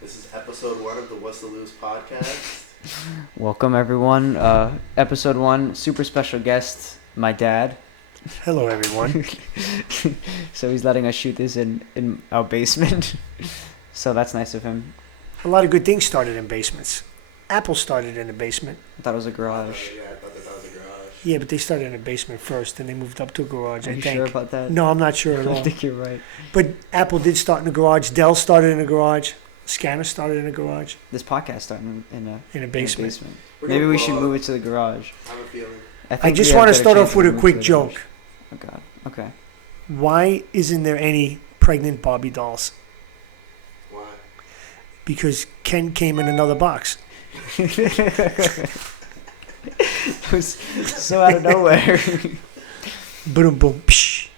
This is episode 1 of the What's the Lose podcast. Welcome everyone. Episode 1, super special guest, my dad. Hello, everyone. So he's letting us shoot this in our basement. So that's nice of him. A lot of good things started in basements. Apple started in a basement. I thought it was a garage. Yeah, I thought that was a garage. Yeah, but they started in a basement first, then they moved up to a garage, Are I you think. sure about that? No, I'm not sure at I all. think you're right. But Apple did start in a garage. Dell started in a garage. Scanner started in a garage. This podcast starting in a basement. Maybe we should move it to the garage. I have a feeling. I just want to start off with a quick joke. Oh God. Okay. Why isn't there any pregnant Barbie dolls? Why? Because Ken came in another box. It was so out of nowhere. Boom, boom, psh.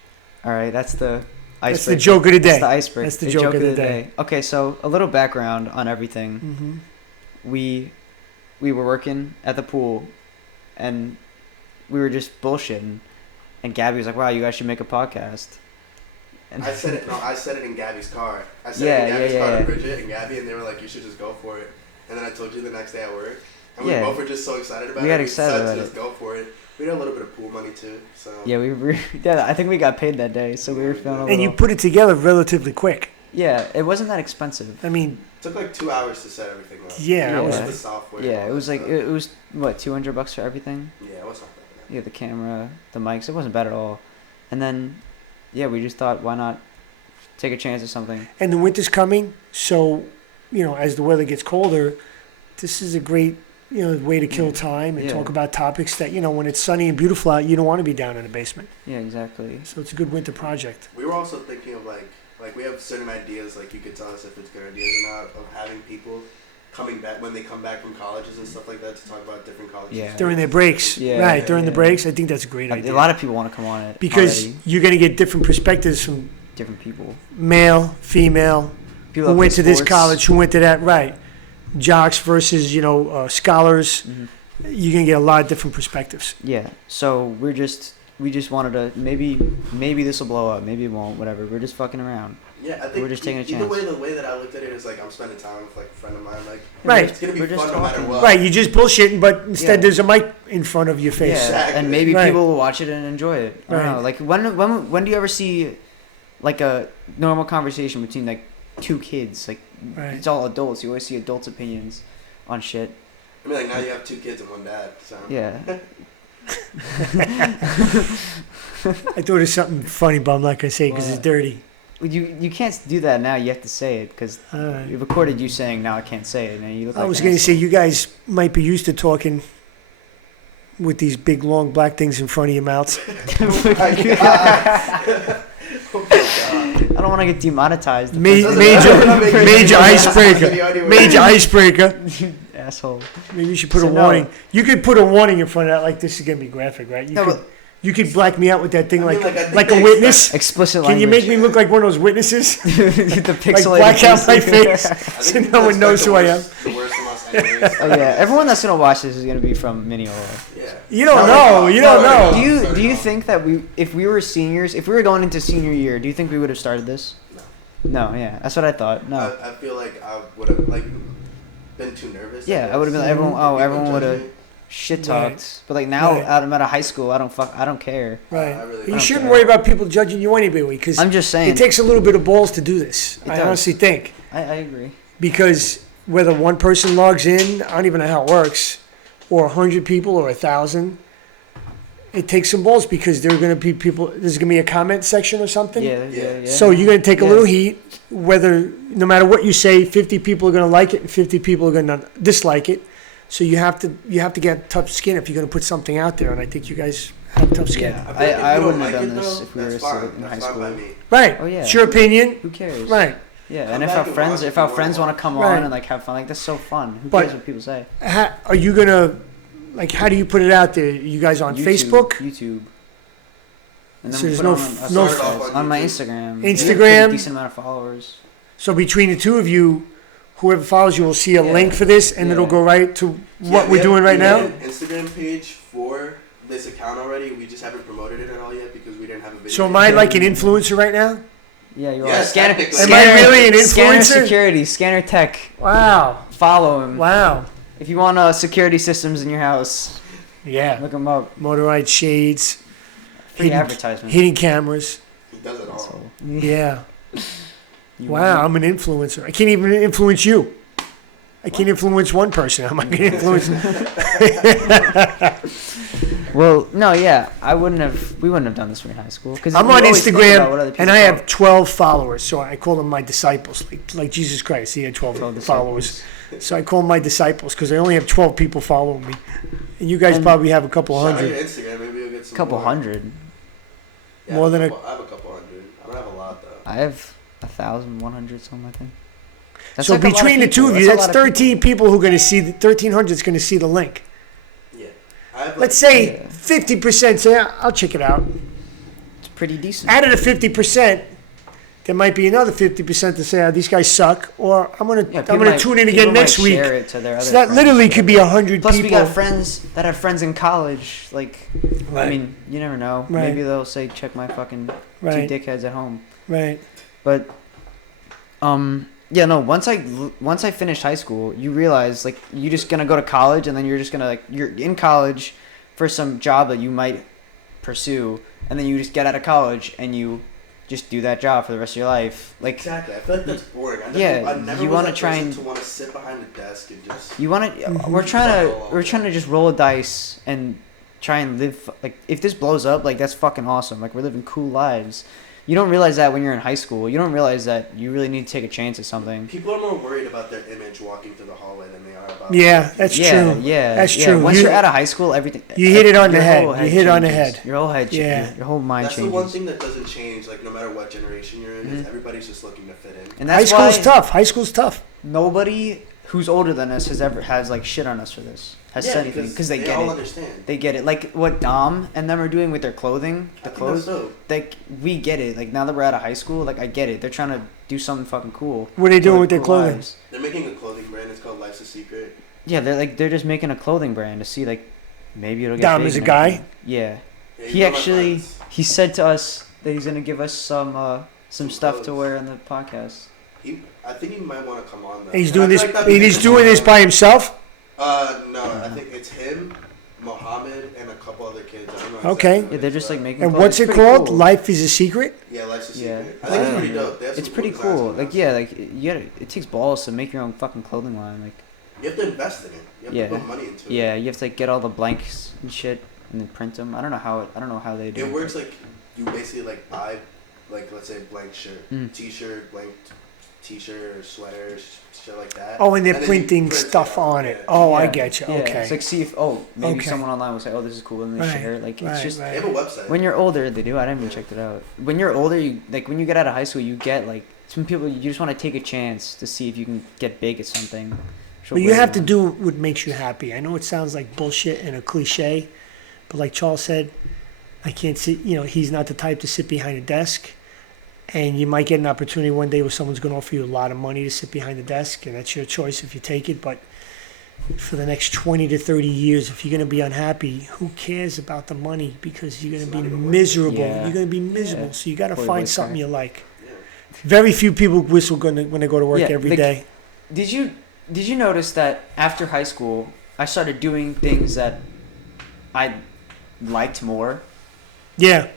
All right, that's the icebreaker. That's the joke of the day. That's the icebreaker. That's the joke of the day. Okay, so a little background on everything. Mm-hmm. We were working at the pool, and we were just bullshitting. And Gabby was like, "Wow, you guys should make a podcast." And I said it in Gabby's car. I said it in Gabby's car to Bridget and Gabby, and they were like, "You should just go for it." And then I told you the next day at work, and we both were just so excited about it. We got excited about to just go for it. We had a little bit of pool money too, so. Yeah, I think we got paid that day, so we were feeling a little. And you put it together relatively quick. Yeah, it wasn't that expensive. I mean, it took like 2 hours to set everything up. Yeah, that was the software. Yeah, it was like it was what, $200 for everything. Yeah, it was not bad. Yeah, the camera, the mics, it wasn't bad at all. And then, yeah, we just thought, why not take a chance at something? and the winter's coming, so as the weather gets colder, this is a great way to kill time and Yeah. talk about topics that when it's sunny and beautiful out, you don't want to be down in the basement. Yeah, exactly. So it's a good winter project. We were also thinking of like we have certain ideas, like you could tell us if it's good ideas or not, of having people coming back when they come back from colleges and stuff like that to talk about different colleges. Yeah. During their breaks, Yeah, right? During the yeah. breaks, I think that's a great A idea. lot of people want to come on it because already. you're going to get different perspectives from Different people. male, female, People who that went play to this sports. college, who went to that, right? Jocks versus scholars. Mhm. You're gonna get a lot of different perspectives. Yeah. So we just wanted to maybe this will blow up, maybe it won't, whatever. We're just fucking around. Yeah, I think We're just taking a either chance. the way that I looked at it is like I'm spending time with like a friend of mine. Like, Right. it's gonna be We're just fun no matter talking. what. Right, you just bullshitting, but instead Yeah. there's a mic in front of your face. Yeah, Exactly. and maybe Right. people will watch it and enjoy it. I don't Right. know. Like when do you ever see like a normal conversation between like two kids? Like Right. it's all adults. You always see adults' opinions on shit. I mean, like now you have 2 kids and 1 dad. So. Yeah. I thought it was something funny, but I'm not gonna say it because it's What? dirty. You can't do that now. You have to say it because Alright. we recorded you saying now I can't say it. And you look I like was an gonna say asshole. you guys might be used to talking with these big long black things in front of your mouths. Oh my God. Oh my God. I don't want to get demonetized. Major Major icebreaker. Major icebreaker. Asshole. Maybe you should put So a no. warning. You could put a warning in front of that, like this is gonna be graphic, right? No, You could black me out with that thing I mean, like I think like a they witness. Explicit Can you language. make me look like one of those witnesses? the Like pixelated black out my face. face I so think no one that's, knows like, who I am. The worst from us anyways. Oh yeah, everyone that's gonna watch this is gonna be from Mineola. Yeah. You don't Sorry, know. Bob. You don't Sorry, know. Bob. Do you think that if we were seniors, if we were going into senior year, do you think we would have started this? No, yeah, that's what I thought. No, I feel like I would have like been too nervous. yeah, I would have been. Everyone would have shit talked. Right. But like now, Right. I'm out of high school. I don't care. Right. I really You don't shouldn't care. worry about people judging you anyway, because I'm just saying. it takes a little bit of balls to do this. It I does. honestly think, I agree. because whether one person logs in, I don't even know how it works, or 100 people or 1,000, it takes some balls because there are going to be people. There's going to be a comment section or something. Yeah. So you're going to take a Yeah. little heat, whether no matter what you say, 50 people are going to like it and 50 people are going to dislike it. So you have to get tough skin if you're going to put something out there, and I think you guys have tough skin. Yeah. I, feel like if I you don't wouldn't have like done it, this though, if we were that's still fine. in high That's fine by school. me. Right. Oh, yeah. It's your opinion. Who cares? Right. Yeah, Come and if back our and friends watch if our if you friends want. want to come Right. on and like have fun, like that's so fun. Who But- cares what people say? Are you going to, like, how do you put it out there? You guys on Facebook? YouTube. And So we there's put no it f- on, no our f- socials, on my YouTube. Instagram. Instagram? We have a decent amount of followers. So between the two of you, whoever follows you will see a Yeah. link for this, and Yeah. it'll go right to what Yeah, we're doing right we have now? an Instagram page for this account already. We just haven't promoted it at all yet because we didn't have a video. So am I like an influencer right now? Yeah, you are. Yes, Scanner, technically. Am I really an Scanner influencer? Security, Scanner Tech. Wow. Follow him. Wow. If you want security systems in your house, Yeah. look him up. Motorized shades, Free advertisement. hidden cameras. He does it all. So, Yeah. you Wow, I'm an influencer. I can't even influence you. I can't influence one person. I'm not going to influence. Well, no, yeah, we wouldn't have done this in high school. Cause I'm you on always think about what other Instagram, people and I have thought. 12 followers, so I call them my disciples, like Jesus Christ. He had 12 12 followers. So I call them my disciples because I only have 12 people following me. And you guys And- probably have a couple Shout out hundred. your Instagram, maybe you'll get some Couple more. hundred. Yeah, More I have than a- couple- I have a couple hundred. I don't have a lot though. I have 1,100 something, I think. That's So like a lot between the people. two of you, a that's lot of 13 people who are going to see, 1,300 is going to see the link. Yeah. I have like, Let's say Yeah. 50% say, I'll check it out. It's pretty decent. Out of the 50%, there might be another 50% to say, oh, these guys suck, or I'm Yeah, gonna people might- tune in people again might next week. share it to their other So that friends. literally could be 100 Plus, people. we got friends that have friends in college. Like, I Right. mean, you never know. Right. Maybe they'll say, "Check my fucking Right, two dickheads at home." right. But, yeah, no. Once I finished high school, you realize like you're just gonna go to college, and then you're just gonna like you're in college for some job that you might pursue, and then you just get out of college and you just do that job for the rest of your life. Like, exactly. I feel like that's boring. Yeah, I never you was wanna that try person and- to want to sit behind a desk and just. you want to Mhm. we're trying to just roll a dice and try and live like if this blows up, like that's fucking awesome. Like we're living cool lives. You don't realize that when you're in high school. You don't realize that you really need to take a chance at something. People are more worried about their image walking through the hallway than they are about. Yeah, that's Yeah, true. yeah, That's yeah. true. Once You- you're out of high school, everything You hit it on the your head. whole You hit on the changes. head. Your whole head, Yeah. your whole mind That's changes. the one thing that doesn't change. Like no matter what generation you're in, is Mhm. everybody's just looking to fit in. And High that's school's why tough. High school's tough. nobody who's older than us has like shit on us for this. Has said anything because they get all it. understand. They get it. Like what Dom and them are doing with their clothing, I the think clothes. that's dope. Like we get it. Like now that we're out of high school, like I get it. They're trying to do something fucking cool. What are they for doing with their cool clothing? lives. They're making a clothing brand. It's called Life's a Secret. Yeah, they're just making a clothing brand to see like maybe it'll get Dom big is a and guy? everything. Yeah. Yeah, He he's one of my actually friends. he said to us that he's gonna give us some stuff to clothes. wear in the podcast. I think he might want to come on though. He's And doing I this. feel like that'd be And he's interesting. doing this by himself. No, I think it's him, Mohammed, and a couple other kids. I don't know Okay. exactly Yeah, they're what just it's, like but- making. And clothes. what's It's it pretty called? cool. Life is a Secret. Yeah, Life's a Yeah. Secret. I think it's Yeah. pretty dope. They have It's some pretty cool designs cool. on Like that. yeah, like it takes balls to make your own fucking clothing line. Like You have to invest in it. You have Yeah. to put money into it. yeah, you have to like get all the blanks and shit and then print them. I don't know how they do. It works like you basically like buy, like let's say a blank shirt, Mm. t-shirt, blank t-shirt or sweater, shit like that. Oh, and they're then you printing print stuff it out. on it. Yeah. Oh, I Yeah. get you. Yeah, Okay. it's like see if maybe Okay. someone online will say, oh, this is cool, and they Right, share it. Like right, it's just They right. have a website. when you're older, they do. I didn't even check it out. When you're older, you like when you get out of high school, you get like some people. You just want to take a chance to see if you can get big at something. Show But you where have to are. do what makes you happy. I know it sounds like bullshit and a cliche, but like Charles said, I can't sit. You know, he's not the type to sit behind a desk. And you might get an opportunity one day where someone's going to offer you a lot of money to sit behind the desk, and that's your choice if you take it. But for the next 20 to 30 years, if you're going to be unhappy, who cares about the money? Because you're going It's to be not even worth it. miserable. Yeah. You're going to be miserable. Yeah. So you got to Boy, find boy, something sorry. you like. Yeah. Very few people whistle when they go to work Yeah, every day. like- Did you notice that after high school, I started doing things that I liked more? Yeah. Like,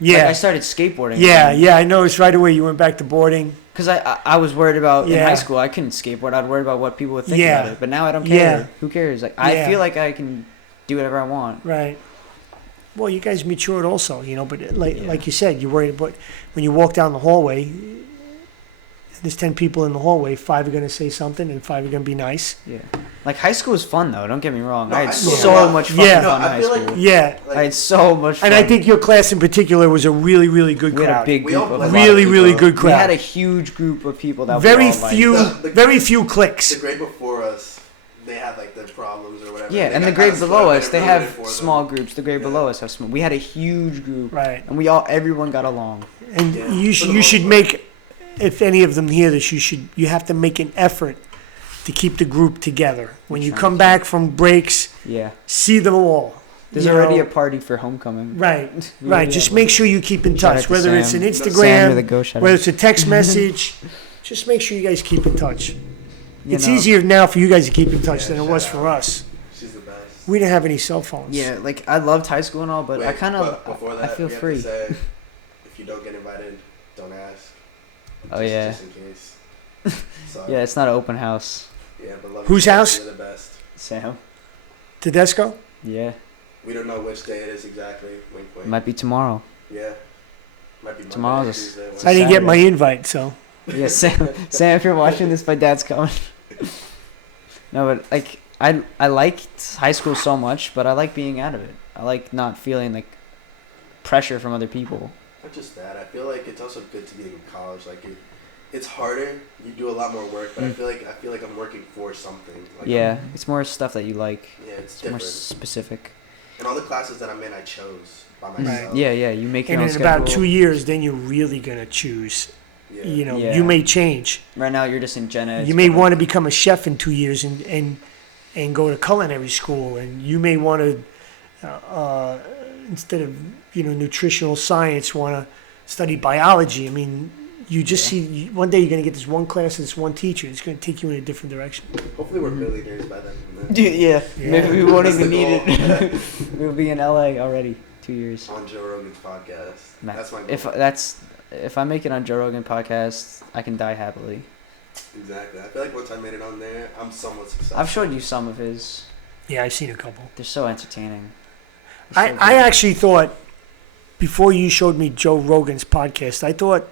Yeah. I started skateboarding. Yeah, yeah, I noticed right away you went back to boarding. Because I was worried about in Yeah. high school I couldn't skateboard. I'd worried about what people would think Yeah. about it. But now I don't care. Yeah. Who cares? Like I Yeah. feel like I can do whatever I want. Right. Well, you guys matured also, you know, but like Yeah. like you said, you're worried about when you walk down the hallway, there's 10 people in the hallway, 5 are going to say something and 5 are going to be nice. Yeah. Like high school was fun though. Don't get me wrong. No, I high had school was so a lot. much fucking Yeah. fun No, in I high feel like- school. Yeah. I had so much fun. And I think your class in particular was a really, really good we had a crowd. big We group all of played- like, Really, really good we had crowd. a huge group of people that Very we all liked. few, The- very few The clicks. grade before us, they had like their problems or whatever. Yeah, They and the got grade kinda below split us, up they and have everything for them. small groups. The grade Yeah. below us have small. We had a huge group, Right. and everyone got along. And Yeah, you for should the you most should part. make, if any of them hear this, you have to make an effort to keep the group together. When you Trying come to. back from breaks, Yeah, see them all. There's you already know, a party for homecoming. Right, We right. already Just have make one. sure you keep in Shout out touch, to whether it's Sam. an Sam with Instagram, a go, shout whether out. it's a text message. Just make sure you guys keep in touch. You It's know, easier now for you guys to keep in touch Yeah, than it was shout for out. us. She's the best. We didn't have any cell phones. Yeah, like I loved high school and all, but I Wait, kind but before of that, I feel we have free. To say, if you don't get invited, don't ask. Oh, yeah. Just in case. Sorry. Yeah, it's not an open house. Yeah, but love Whose you, house? You're the best. Sam. Tedesco? Yeah, We don't know which day it is exactly. Wink, wink. it might be tomorrow. Yeah. Might be Monday, Tomorrow's a Tuesday, s- Wednesday. I didn't get my Saturday. invite, so. Yeah, Sam, if you're watching this, my dad's coming. No, but like I liked high school so much, but I like being out of it. I like not feeling like pressure from other people. Not just that. I feel like it's also good to be in college. Like it's harder. You do a lot more work, but I feel like I'm working for something. Like Yeah, it's more stuff that you like. Yeah, it's It's more different. specific. And all the classes that I'm in, I chose by Right. myself. Yeah, yeah, you make your And own in schedule. about 2 years, then you're really going to choose. Yeah. You know, Yeah. you may change. Right now, you're just in gen ed. You may want to become a chef in 2 years and go to culinary school. And you may want to, instead of, nutritional science, want to study biology. I mean, you just see, one day you're going to get this one class and this one teacher. It's going to take you in a different direction. Hopefully we're millionaires by then. Yeah, Yeah. maybe we won't That's even the need goal. it. We'll be in LA already. 2 years. On Joe Rogan's podcast. Man, That's my goal. if I make it on Joe Rogan podcast, I can die happily. Exactly. I feel like once I made it on there, I'm somewhat successful. I've showed you some of his. Yeah, I've seen a couple. They're so entertaining. They're so I good. actually thought, before you showed me Joe Rogan's podcast, I thought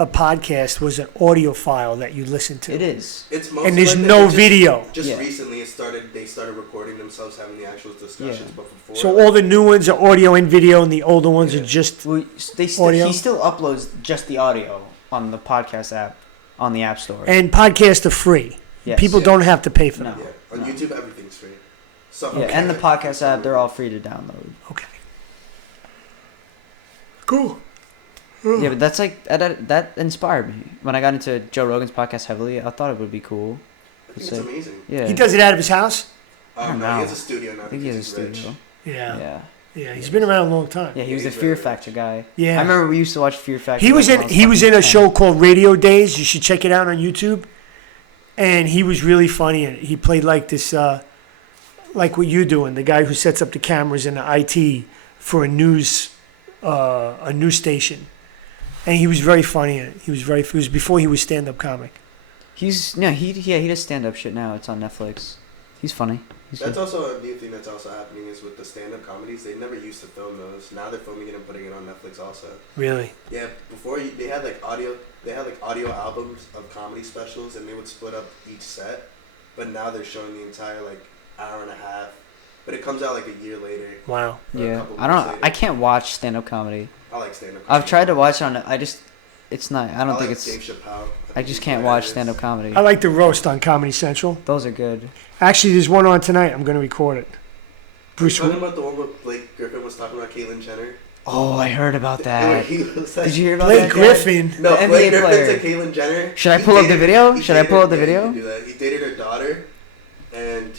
a podcast was an audio file that you listen to. It is. It's mostly And there's like that. no It just- video. Just Yeah. recently, they started recording themselves having the actual discussions, Yeah. but before. So all the new ones are audio and video, and the older ones Yeah. are just. Well, Audio? he still uploads just the audio on the podcast app on the App Store. And podcasts are free. Yes. People Yeah. don't have to pay for No. them. Yeah, on No. YouTube everything's free. So Yeah, and the podcast app, they're all free to download. Okay. Cool. Yeah, but that's like that inspired me when I got into Joe Rogan's podcast heavily. I thought it would be cool. I think it's amazing. Yeah, He does it out of his house? I don't No, know. he has a studio now. I think he has a he's studio. rich. Yeah. Yeah, Yeah, he's been around a long time. yeah. He was the he's Fear very Factor guy. Yeah. I remember we used to watch Fear Factor. He was like, in when I he was in a 10. show called Radio Days. You should check it out on YouTube. And he was really funny. And he played like this, like what you're doing, the guy who sets up the cameras and the IT for a news station. And he was very funny. It was before he was stand-up comic. He does stand up shit now. It's on Netflix. He's funny. He's That's good. also a new thing that's also happening is with the stand-up comedies. They never used to film those. Now they're filming it and putting it on Netflix also. Really? Yeah, before they had like audio albums of comedy specials, and they would split up each set. But now they're showing the entire like hour and a half. But it comes out like a year later. Wow. or a Yeah, couple I don't. weeks later. I can't watch stand up comedy. I like stand-up. I've tried to watch it on. It's not. I don't like think it's. Dave Chappelle. I just can't watch stand up comedy. I like the roast on Comedy Central. Those are good. Actually, there's one on tonight. I'm going to record it. Bruce, Talking about the one where Blake Griffin was talking about Caitlyn Jenner. Oh, I heard about Where that. he was like, Did you hear about Blake that? Griffin. No, The Blake NBA Griffin player. to Caitlyn Jenner. Should I He pull up the dated- video? he Should I dated- pull up the yeah, you video? can do that. He dated her daughter, and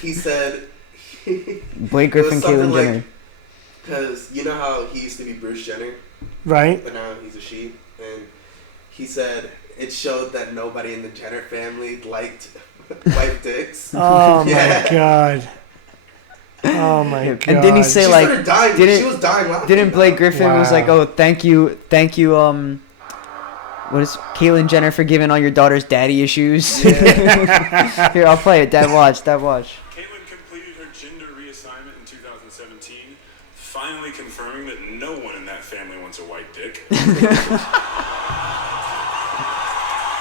he said. Blake Griffin, It was something Caitlyn like- Jenner. Because you know how he used to be Bruce Jenner, Right? but now he's a she, and he said it showed that nobody in the Jenner family liked white dicks. Oh, Yeah. my God. Oh, my And God. didn't he say, She like, started dying. didn't- She was dying laughing. Didn't Blake Griffin was like, Wow. oh, thank you, what is Caitlyn Jenner for giving all your daughter's daddy issues? Here, I'll play it. Dad, watch. Caitlyn completed her gender reassignment in 2017, finally confirming that no one in that family wants a white dick.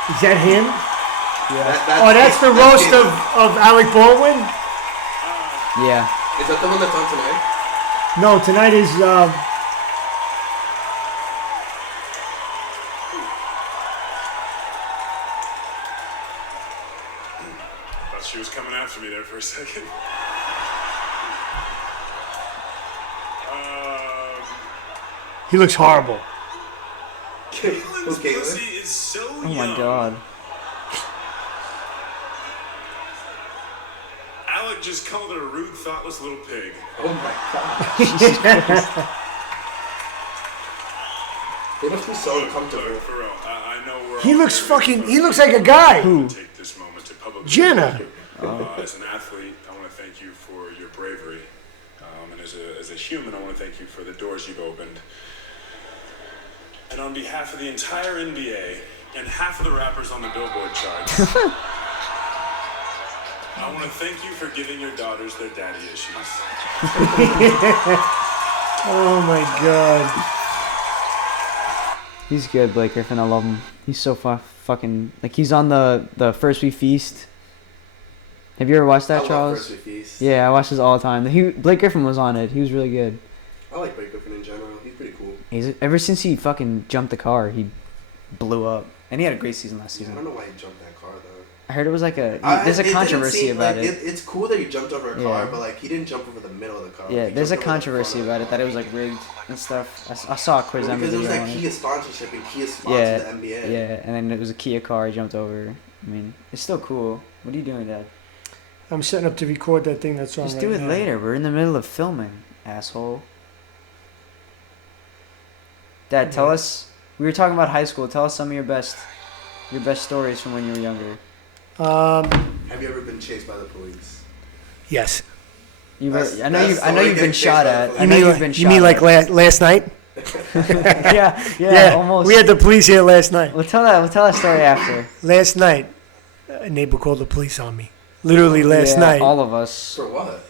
Is that him? That, Oh, that's the roast of Alec Baldwin? Yeah. Is that the one that's on tonight? No, tonight is. Thought she was coming after me there for a second. He looks horrible. Caitlyn's Okay, pussy is so Oh young. my God. Alec Alec just called her a rude, thoughtless little pig. Oh my god. They must be so uncomfortable. For real, I know we're He all looks very fucking. He focused. looks like a guy. Take this moment to publicly Jenna. As an athlete, I want to thank you for your bravery. And as a human, I want to thank you for the doors you've opened. And on behalf of the entire NBA and half of the rappers on the Billboard charts, I want to thank you for giving your daughters their daddy issues. Oh my god. He's good, Blake Griffin. I love him. He's so fucking like he's on the First We Feast. Have you ever watched that, I Charles? love First We Feast. Yeah, I watch this all the time. Blake Griffin was on it. He was really good. I like Blake Griffin in general. He's pretty cool. Ever since he fucking jumped the car, he blew up. And he had a great season last I season. don't know why he jumped that car though. I heard it was like there's a It didn't controversy seem about like, it. It's cool that he jumped over a car, Yeah. but like he didn't jump over the middle of the car. Yeah, He there's a jumped over the controversy front of about the it that it was car. like rigged and stuff. I saw a quiz Well, because it was video that on it. Kia sponsorship and Kia Yeah, sponsored the NBA. yeah, and then it was a Kia car he jumped over. I mean, it's still cool. What are you doing, Dad? I'm setting up to record that thing that's on. Just right do it now. later. We're in the middle of filming, asshole. Dad, tell us. We were talking about high school. Tell us some of your best stories from when you were younger. Have you ever been chased by the police? Yes. That's- I know that's you've story been getting shot chased by at. the I know you've been you shot mean like at. last night? yeah, almost. We had the police here last night. We'll tell that story after. Last night, a neighbor called the police on me. Literally last Yeah, night. all of us. For what?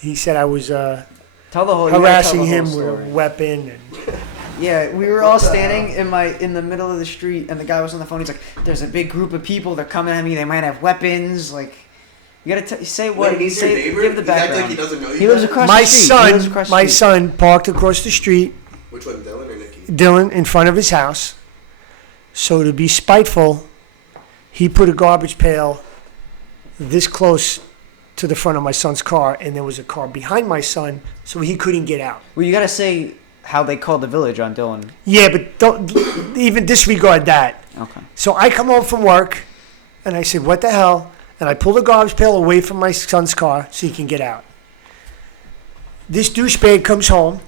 He said I was Tell the whole. you gotta harassing tell the him whole with story. a weapon. And Yeah, we were all standing in the middle of the street, and the guy was on the phone. He's like, "There's a big group of people. They're coming at me. They might have weapons." Like, you gotta say what. Wait, he's your say, neighbor? give the He's acting background. like he doesn't know you He lives guys? across my the street. He lives son, across the my street. son parked across the street, Which one, Dylan or Nikki? Dylan, in front of his house. So to be spiteful, he put a garbage pail this close to the front of my son's car, and there was a car behind my son, so he couldn't get out. Well, you gotta say how they called the village on Dylan. Yeah, but don't even disregard that. Okay. So I come home from work, and I said, "What the hell?" And I pull the garbage pail away from my son's car so he can get out. This douchebag comes home,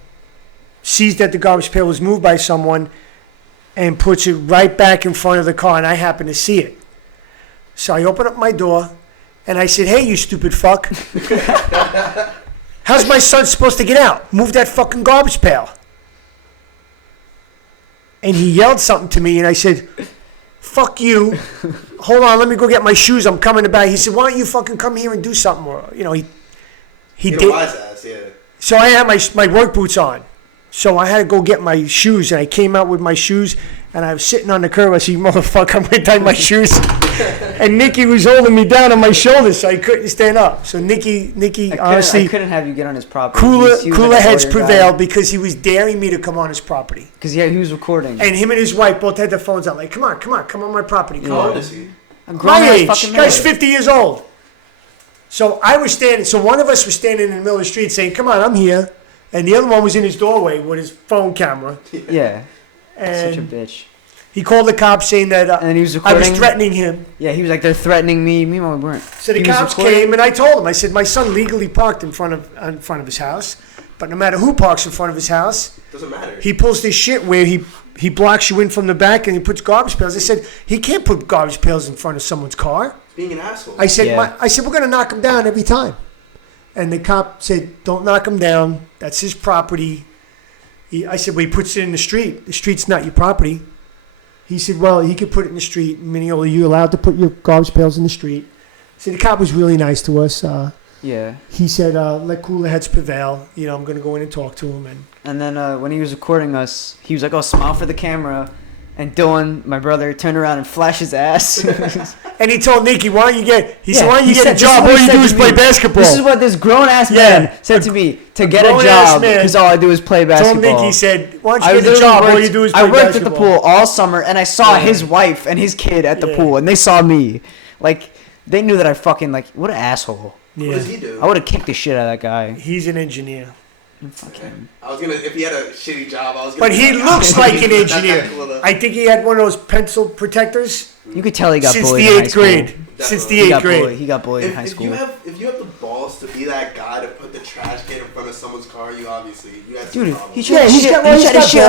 sees that the garbage pail was moved by someone, and puts it right back in front of the car, and I happen to see it. So I open up my door, and I said, "Hey, you stupid fuck. How's my son supposed to get out? Move that fucking garbage pail." And he yelled something to me, and I said, "Fuck you. Hold on, let me go get my shoes. I'm coming back." He said, "Why don't you fucking come here and do something?" Or, he You're did. a wise ass, yeah. So I had my work boots on. So I had to go get my shoes, and I came out with my shoes, and I was sitting on the curb. I said, "Motherfucker, I'm going to tie my shoes." And Nikki was holding me down on my shoulders, so I couldn't stand up. So Nikki, I honestly, couldn't have you get on his property. cooler heads prevailed because he was daring me to come on his property. Because he was recording. And him and his wife both had their phones out, like, come on my property. Come How on. old is he? A My grown-ass age. fucking Guy's man. 50 years old. So I was standing, so one of us was standing in the middle of the street saying, "Come on, I'm here." And the other one was in his doorway with his phone camera. Yeah. Such a And bitch. he called the cops saying that And then he was I was recording. threatening him. Yeah, he was like, "They're threatening me." Meanwhile, we weren't. So the He was cops recording. came, and I told him, I said, "My son legally parked in front of his house. But no matter who parks in front of his house, Doesn't matter. he pulls this shit where he blocks you in from the back and he puts garbage pails." I said, "He can't put garbage pails in front of someone's car." Being an asshole. I said, Yeah. "We're going to knock him down every time." And the cop said, "Don't knock him down. That's his property." I said, "Well, he puts it in the street. The street's not your property." He said, "Well, he could put it in the street. Minneola, you allowed to put your garbage pails in the street?" So the cop was really nice to us. Yeah. He said, "Let cooler heads prevail. I'm going to go in and talk to him." And then when he was recording us, he was like, "Oh, smile for the camera." And Dylan, my brother, turned around and flashed his ass. And he told Nikki, "Why don't you get?" He said, Yeah, "Why don't you he get a said- this is job? what All he you said do is to play me. basketball." This is what this grown ass Yeah. man said to me. To get a grown-ass job, man because all I do is play Told basketball. Nikki, said, "Why I don't you get a literally job? All worked- you do is play I worked basketball." at the pool all summer, and I saw Yeah. his wife and his kid at the Yeah. pool, and they saw me. Like, they knew that I fucking, like, what an asshole. What Yeah. does he do? I would have kicked the shit out of that guy. He's an engineer. Fuck him. I was gonna, if he had a shitty job, I was gonna. But be he like, looks oh, like an that's engineer. not cool enough. I think he had one of those pencil protectors You could tell he got since bullied the in high 8th school. grade. Since the He 8th got bullied. grade. He got bullied in high If school. you have the balls to be that guy to put the trash can in front of someone's car, you obviously you had some Dude, problems. he Yeah, tried to got shit on an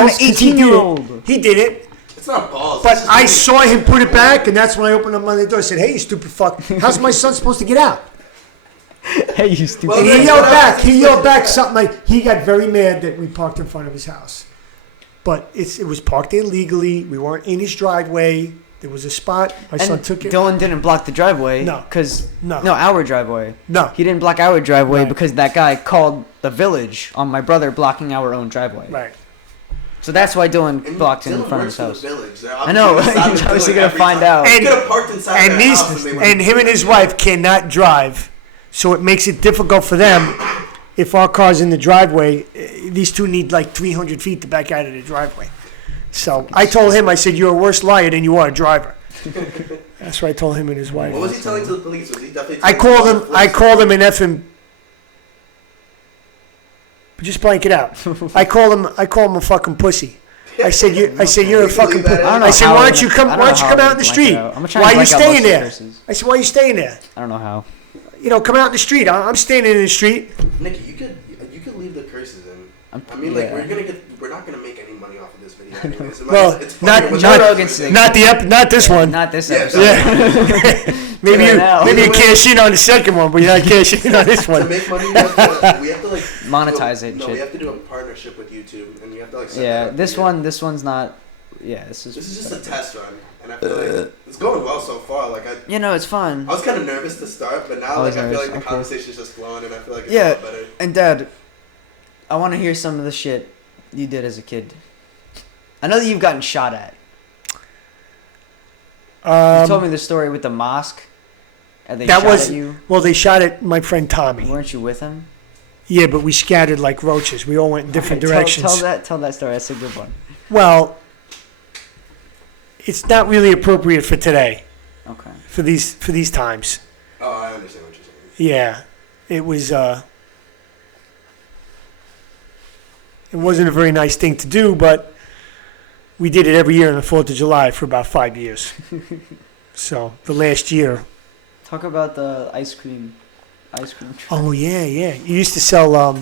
balls 'cause he did it. 18-year-old. He did it. It's not balls. But it's just I being- saw him put it back, and that's when I opened up my door and said, "Hey, you stupid fuck! How's my son supposed to get out?" Hey, you stupid. Well, And he that's yelled what I back. was He yelled back expecting. something like he got very mad that we parked in front of his house. But it was parked illegally. We weren't in his driveway. There was a spot. My son And took it. Dylan didn't block the driveway. No. Cause No. our driveway. No. He didn't block our driveway Right. because that guy called the village on my brother blocking our own driveway. Right. So that's why Dylan And blocked in Dylan front of his works house. for the village. They're I know. obviously inside He's the obviously building gonna find every time. out. He And- could have parked inside And their these house and they would've- and him and his wife cannot drive, so it makes it difficult for them. If our car's in the driveway, these two need like 300 feet to back out of the driveway. So I told him, I said, "You're a worse liar than you are a driver." That's what I told him and his wife. What was he telling to the police? Was he definitely? I telling called the him. police? I called him and effing. Just blank it out. I called him. I called him a fucking pussy. I said you. I said you're a You fucking. believe that? I don't know I said how why I'm don't you gonna- come? I don't Why don't know you how come I'm out in the gonna blank street? it out. I'm trying Why to are you blank out most staying of the there? curses. I said why are you staying there? I don't know how. You know, come out in the street. I'm standing in the street. Nikki, you could leave the curses in. I'm- I mean, like yeah. we're not gonna make any money off of this video. Anyways. It might- Well, it's funny not- when Joe the- Rogan's thing. Not this one. Not this Yeah, episode. Yeah. maybe you now. maybe you cash in on the second one, but you're not cashing in on this To one. make money, we have to like Monetize do a- it, No, shit. we have to do a partnership with YouTube, and you have to like. set Yeah, that up this together. this one's not. Yeah, this is. This is just a test run, and I feel like it's going well so far. Like You know, it's fun. I was kind of nervous to start, but now Always like I feel nervous, like the okay. conversation's just flowing, and I feel like it's a Yeah, lot better. and Dad, I want to hear some of the shit you did as a kid. I know that you've gotten shot at. You told me the story with the mosque, and they That shot was at you. well. They shot at my friend Tommy. Weren't you with him? Yeah, but we scattered like roaches. We all went in different Okay, directions. Tell that story. That's a good one. Well, it's not really appropriate for today, Okay. for these times. Oh, I understand what you're saying. Yeah, it was. It wasn't a very nice thing to do, but we did it every year on the 4th of July for about 5 years. So the last year. Talk about the ice cream truck. Oh yeah. You used to sell. Well,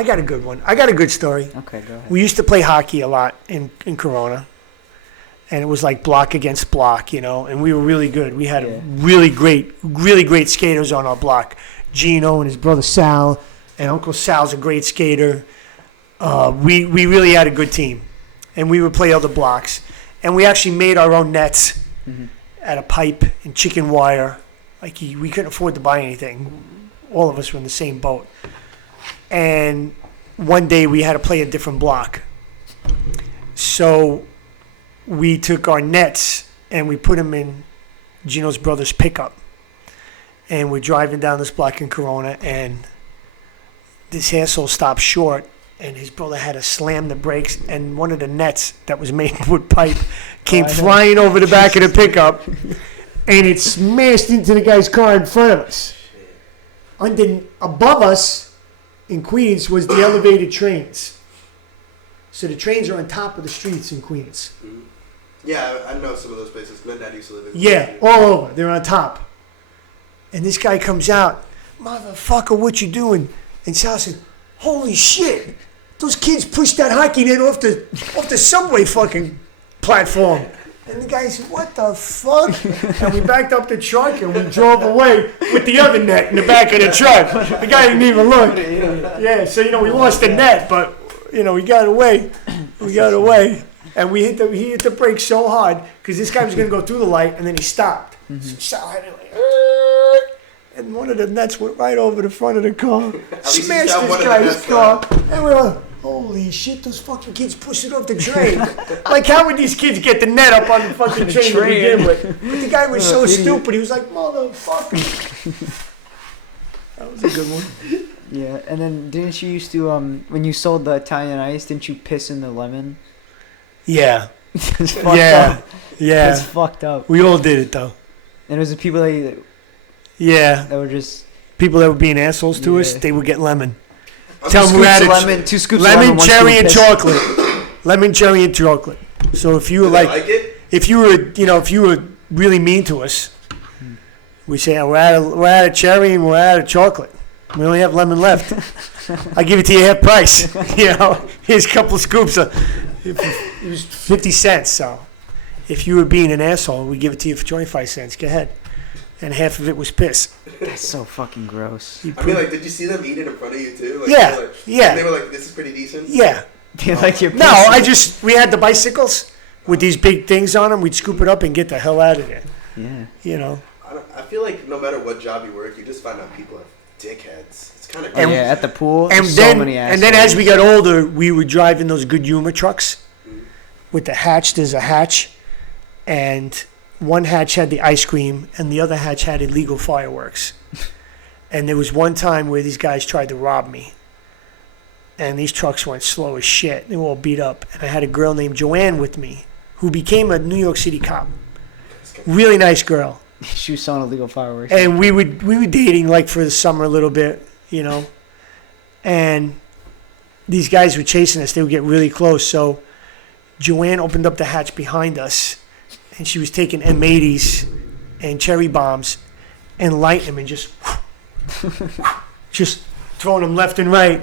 I got a good one. I got a good story. Okay, go ahead. We used to play hockey a lot in Corona, and it was like block against block, you know, and we were really good. We had Yeah. really great skaters on our block. Gino and his brother Sal, and Uncle Sal's a great skater. We really had a good team, and we would play other blocks, and we actually made our own nets Mhm. out of pipe and chicken wire. Like we couldn't afford to buy anything. All of us were in the same boat. And one day we had to play a different block. So we took our nets and we put them in Gino's brother's pickup. And we're driving down this block in Corona, and this asshole stopped short, and his brother had to slam the brakes, and one of the nets that was made with pipe came I know. flying over the back of the pickup, and it smashed into the guy's car in front of us. Above us in Queens was the elevated trains. So the trains are on top of the streets in Queens. Yeah, I know some of those places. My dad used to live in. Yeah, all over. They're on top. And this guy comes out, "Motherfucker, what you doing?" And Sal said, "Holy shit! Those kids pushed that hockey net off the subway fucking platform." And the guy said, "What the fuck?" And we backed up the truck and we drove away with the other net in the back of the truck. The guy didn't even look. Yeah, so we lost the net, but we got away. We got away. And he hit the brakes so hard because this guy was going to go through the light, and then he stopped. So Sal had it like, and one of the nets went right over the front of the car, least he smashed got this one of the guy's nets car, and we were like, holy shit, those fucking kids pushed it off the train. Like, how would these kids get the net up on the fucking train to begin with? But the guy was so stupid, he was like, motherfucker. That was a good one. Yeah, and then didn't you used to when you sold the Italian ice, didn't you piss in the lemon? Yeah, It's fucked yeah, up. yeah. It's fucked up. We all did it, though. And it was the people that Yeah. were just People that were being assholes to us, Yeah. they would get lemon. Tell them we're at it. 2 scoops of Lemon, one cherry, scoop and piss. chocolate. Lemon, cherry, and chocolate. So if you were Do they like, like it? if you were really mean to us, we say we're out of cherry and we're out of chocolate. We only have lemon left. I give it to you half price. Here's a couple of scoops. It was 50 cents. So if you were being an asshole, we give it to you for 25 cents. Go ahead. And half of it was piss. That's so fucking gross. I mean, like, did you see them eat it in front of you too? Like, Yeah, they were like, yeah. And they were like, "This is pretty decent." Yeah. Do you like your piss? No, we had the bicycles with these big things on them. We'd scoop it up and get the hell out of there. Yeah. I feel like no matter what job you work, you just find out people are dickheads. It's kind of And- Yeah, at the pool, And there's then, so many assholes. and then as we got older, we would drive in those good humor trucks with the hatch. There's a hatch, and one hatch had the ice cream, and the other hatch had illegal fireworks. And there was one time where these guys tried to rob me, and these trucks went slow as shit. They were all beat up, and I had a girl named Joanne with me, who became a New York City cop. Really nice girl. She was selling illegal fireworks. And we were dating like for the summer a little bit, and these guys were chasing us. They would get really close. So Joanne opened up the hatch behind us, and she was taking M80s and cherry bombs and lighting them and just throwing them left and right.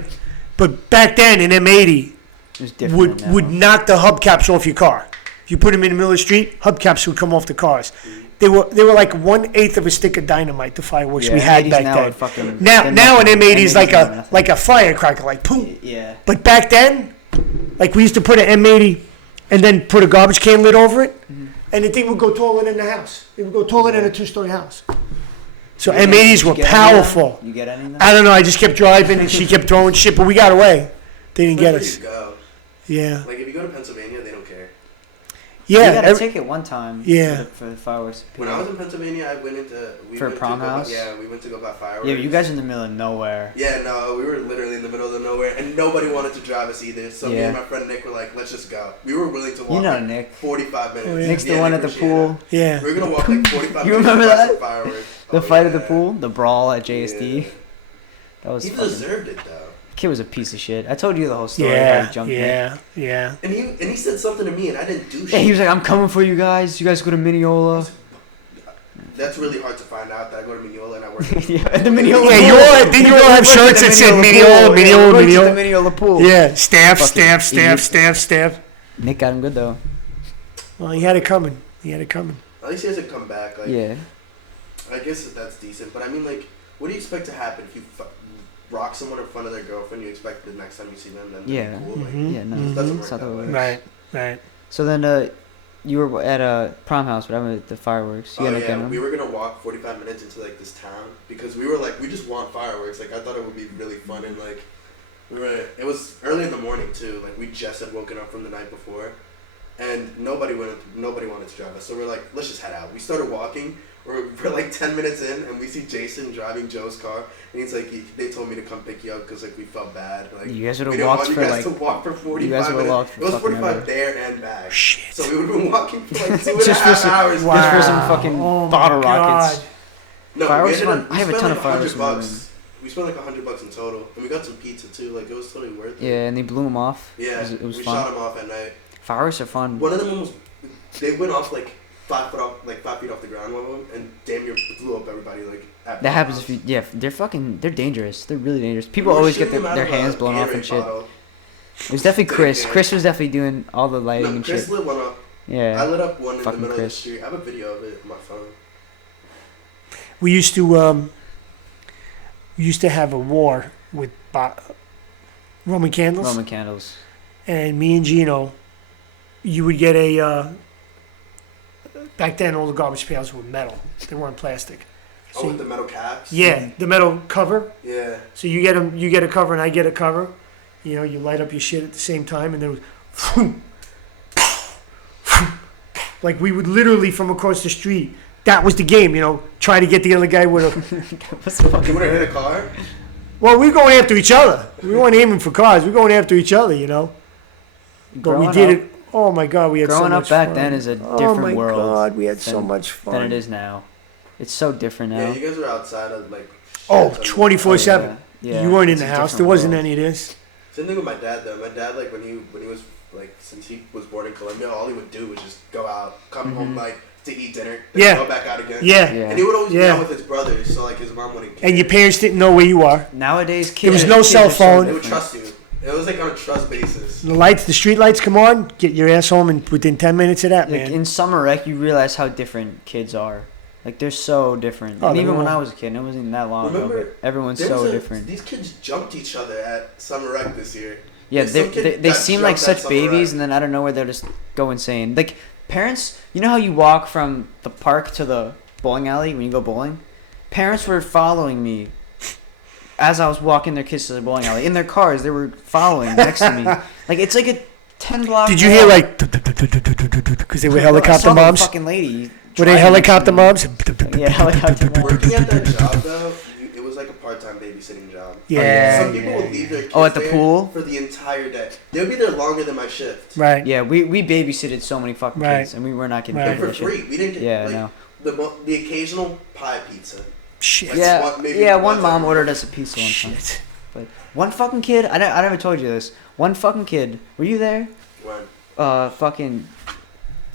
But back then, an M80 it was different would knock the hubcaps off your car. If you put them in the middle of the street, hubcaps would come off the cars. They were like 1/8 of a stick of dynamite. The fireworks we had back then. Now an M80 is like a firecracker, like boom. Yeah. But back then, like we used to put an M80 and then put a garbage can lid over it, and the thing would go taller than the house. It would go taller than a 2-story house. So M80s were powerful. You get any of that? I don't know. I just kept driving and she kept throwing shit, but we got away. They didn't get us. You go. Yeah. Like if you go to Pennsylvania, they don't care. Yeah. You got a ticket one time. Yeah. For the fireworks. When I was in Pennsylvania, I went into For a prom house? We went to go buy fireworks. Yeah, but you guys are in the middle of nowhere. Yeah, no, we were literally in the middle of nowhere, and nobody wanted to drive us either. So me Yeah. and my friend Nick were like, "Let's just go." We were willing to walk. You know like Nick. 45 minutes. Oh, yeah. Nick's the one at the pool. Yeah. We were gonna walk like 45 You minutes. remember to buy that? some fireworks. The Oh, fight at the yeah. pool, the brawl at JSD. Yeah. That was He fucking. deserved it though. Kid was a piece of shit. I told you the whole story. How Yeah. he jumped me. Yeah. And he said something to me, and I didn't do shit. Yeah, he was like, "I'm coming for you guys. You guys go to Mineola." That's really hard to find out that I go to Mineola and I work. Yeah, at the Mineola. Yeah, pool. you all have shirts that said Mineola, Mineola. The Mineola pool. Yeah. Staff. Fucking Nick got him good though. Well, he had it coming. At least he hasn't come back. Like, Yeah. I guess that's decent. But I mean, like, what do you expect to happen if you rock someone in front of their girlfriend? You expect the next time you see them, then they're Yeah. cool. Like, Mhm. Yeah, no. it doesn't That's work not the that way way. it works. Right. So then, you were at a prom house, but I went at the fireworks. You Oh ended up yeah, getting we them? were gonna walk 45 minutes into like this town because we were like, we just want fireworks. Like I thought it would be really fun and like, it was early in the morning too. Like we just had woken up from the night before, and nobody wanted to drive us. So we're like, let's just head out. We started walking. We're like 10 minutes in, and we see Jason driving Joe's car, and he's like, they told me to come pick you up because like we felt bad. Like You guys would we have didn't walked want you for guys like. to walk for 45 you guys would've minutes. walked for It was fucking 45 ever. there and back. Shit. So we would have been walking for like 2.5 Just for some- hours. Just for some fucking Oh my bottle God. rockets. No, Fireworks we fun. ended up- I have a we ton spent of like fireworks in my $100. We spent like $100 in total, and we got some pizza too. Like it was totally worth it. Yeah, and they blew them off. Yeah, It was we fun. shot them off at night. Fireworks are fun. One of them almost, they went off like 5 feet off the ground, one of them, and damn near blew up everybody. Like at That my happens house. if you. Yeah, they're dangerous. They're really dangerous. We People were always get shooting them their out of a hands blown off and Gatorade shit. bottle. It was definitely Chris. Yeah. Chris was definitely doing all the lighting No, and Chris shit. lit one up. I Yeah. lit up one in the Fucking middle of the Chris. street. I have a video of it on my phone. We used to have a war with Roman candles, Roman candles. and me and Gino, you would get a. Back then, all the garbage pails were metal; they weren't plastic. Oh, with the metal caps? Yeah, the metal cover. Yeah. So you get a cover, and I get a cover. You know, you light up your shit at the same time, and there was, like we would literally from across the street. That was the game, you know. Try to get the other guy with a. What's the fucking? You want to hit a car? Well, we're going after each other. We weren't aiming for cars. We're going after each other, you know. But we Growing did up- it. Oh my God, we had so Growing much up back fun. then is a Oh different my world God, we had so than- much fun. than it is now. It's so different now. Yeah, you guys were outside of like. Oh, shit, 24/7. Yeah, You weren't in it's the a house. different There wasn't world. any of this. Same thing with my dad though. My dad, like when he was like, since he was born in Colombia, all he would do was just go out, come home like to eat dinner, then Yeah. go back out again. Yeah. Yeah. And he would always be Yeah. out with his brothers, so like his mom wouldn't care. And your parents didn't know where you are. Nowadays, kids. There was no kids cell are so phone. They would different. trust you. It was like on a trust basis. The street lights come on. Get your ass home within 10 minutes of that, Like man. in summer rec, you realize how different kids are. Like they're so different. Oh, and they're even when all- I was a kid, and it wasn't even that long Remember, ago. But everyone's There so was different. These kids jumped each other at summer rec this year. Yeah, Like, they some kid they got seem like jumped at such summer babies, rec. and then out of nowhere they'll just go insane. Like parents, you know how you walk from the park to the bowling alley when you go bowling? Parents were following me as I was walking their kids to the bowling alley in their cars. They were following next to me. Like it's like a 10-block. Did you hear like because they were I helicopter saw the moms? fucking lady. Were they driving helicopter next to moms? me. Yeah, helicopter moms. Working at that job though, it was like a part-time babysitting job. Yeah. Some people would leave their kids Oh, at the there pool? for the entire day. They would be there longer than my shift. Right. Yeah, we babysitted so many fucking Right. kids, and we were not getting Right. paid And for for that shit. free. We didn't get Yeah, like, no. the occasional pie pizza. Shit. Like, Yeah, maybe yeah. one One time mom a ordered month. us a pizza one time. Shit. But one fucking kid. I never told you this. One fucking kid. Were you there? When? Fucking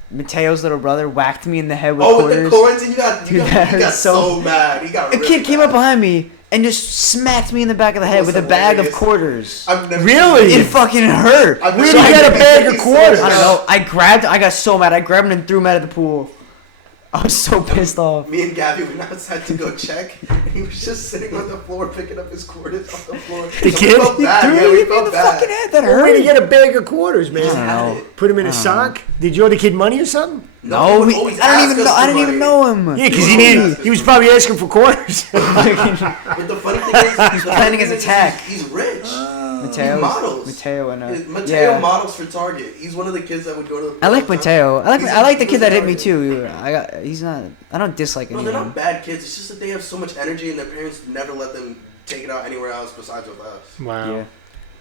Mateo's little brother whacked me in the head with Oh, quarters. with the coins, and you Dude, got, that he got hurt so- so mad. He got A really kid came mad. up behind me and just smacked me in the back of the head was with a bag of hilarious. quarters. I've never Really? seen It fucking hurt. I've Where never did you seen get a bag of so quarters? I don't mad. know. I got so mad. I grabbed him and threw him out of the pool. I was so pissed off. Me and Gabby went outside to go check, and he was just sitting on the floor picking up his quarters off the floor. The So kid? We felt bad. Threw Yeah, me we in felt the bad. fucking head. That Where did you hurt. get a bag of quarters, man? I don't Had know. it. Put him in a sock? Did you owe the kid money or something? No, he would always I don't ask even us know. for I didn't even money. know him. Yeah, because He he was needed. always He was probably asking for quarters. But the funny thing is, he's planning his attack. He's rich. Mateo, He models. Mateo, and Mateo yeah. models for Target. He's one of the kids that would go to the I like all the time. Mateo. I He's like the he kid was that a hit me Target. too. He's not. I don't dislike No, anyone. they're not bad kids. It's just that they have so much energy, and their parents never let them take it out anywhere else besides with us. Wow. Yeah.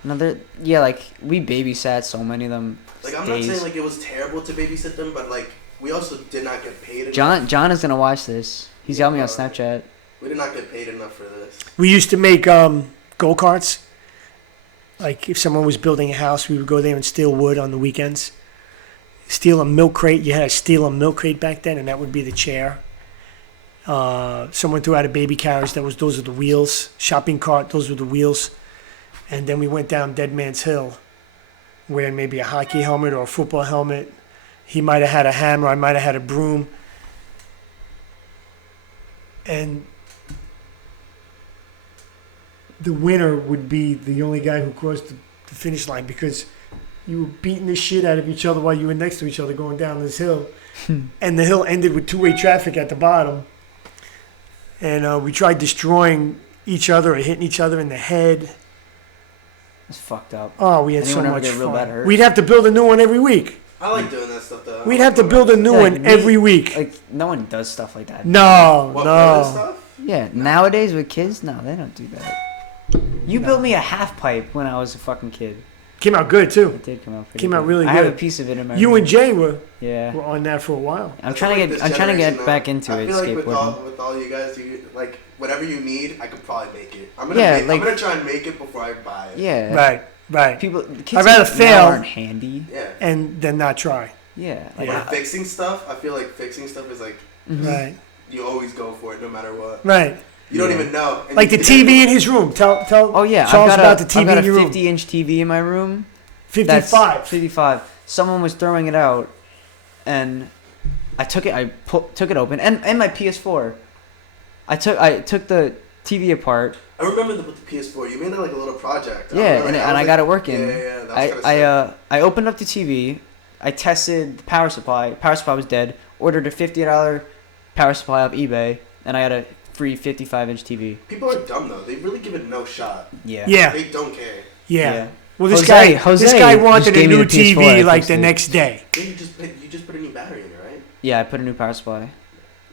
No, they're like we babysat so many of them. Like I'm days. not saying like it was terrible to babysit them, but like we also did not get paid enough. John is gonna watch this. He's got me on Snapchat. We did not get paid enough for this. We used to make go-karts. Like if someone was building a house, we would go there and steal wood on the weekends. Steal a milk crate. You had to steal a milk crate back then, and that would be the chair. Someone threw out a baby carriage. Those are the wheels. Shopping cart. Those were the wheels. And then we went down Dead Man's Hill, wearing maybe a hockey helmet or a football helmet. He might have had a hammer. I might have had a broom. And the winner would be the only guy who crossed the finish line because you were beating the shit out of each other while you were next to each other going down this hill. And the hill ended with two-way traffic at the bottom. And we tried destroying each other or hitting each other in the head. It's fucked up. Oh, we had Anyone so ever much get real bad fun. hurt? We'd have to build a new one every week. I like doing that stuff though. We'd have to build a new Yeah, one every week. Like no one does stuff like that. No, What other no. stuff? Yeah, nowadays with kids, no, they don't do that. You built me a half pipe when I was a fucking kid. Came out good too. It did come out pretty Came out good. really I have a good. piece of it in my You room. and Jay were Yeah. on that for a while. I'm I trying feel to like get this back generation into now, it, I feel like skateboarding. with all you guys, like whatever you need, I could probably make it. I'm gonna Yeah, I'm like- gonna try and make it before I buy it. Yeah. Right, right. People kids I'd rather now fail. aren't handy. Yeah. And then not try. Yeah. Like Yeah. But fixing stuff, I feel like fixing stuff is like Right, you always go for it no matter what. right. You don't Yeah. even know. And Like the you- TV in his room. Tell Oh yeah, Charles I've about got the TV I've got in a your room. 50-inch TV in my room. 55. 55. Someone was throwing it out, and I took it. I took it open, and my PS4. I took the TV apart. I remember with the PS4, you made it like a little project. I Yeah, remember and that. I was got like- it working. Yeah, that was kinda sick. I opened up the TV. I tested the power supply. Power supply was dead. Ordered a $50 power supply off eBay, and I got a free 55-inch TV. People are dumb though. They really give it no shot. Yeah. Yeah, They don't care. yeah. Well, this Jose guy just wanted a gave me new the PS4, TV I like fixed the it. next day. Then you just put a new battery in it, right? Yeah, I put a new power supply.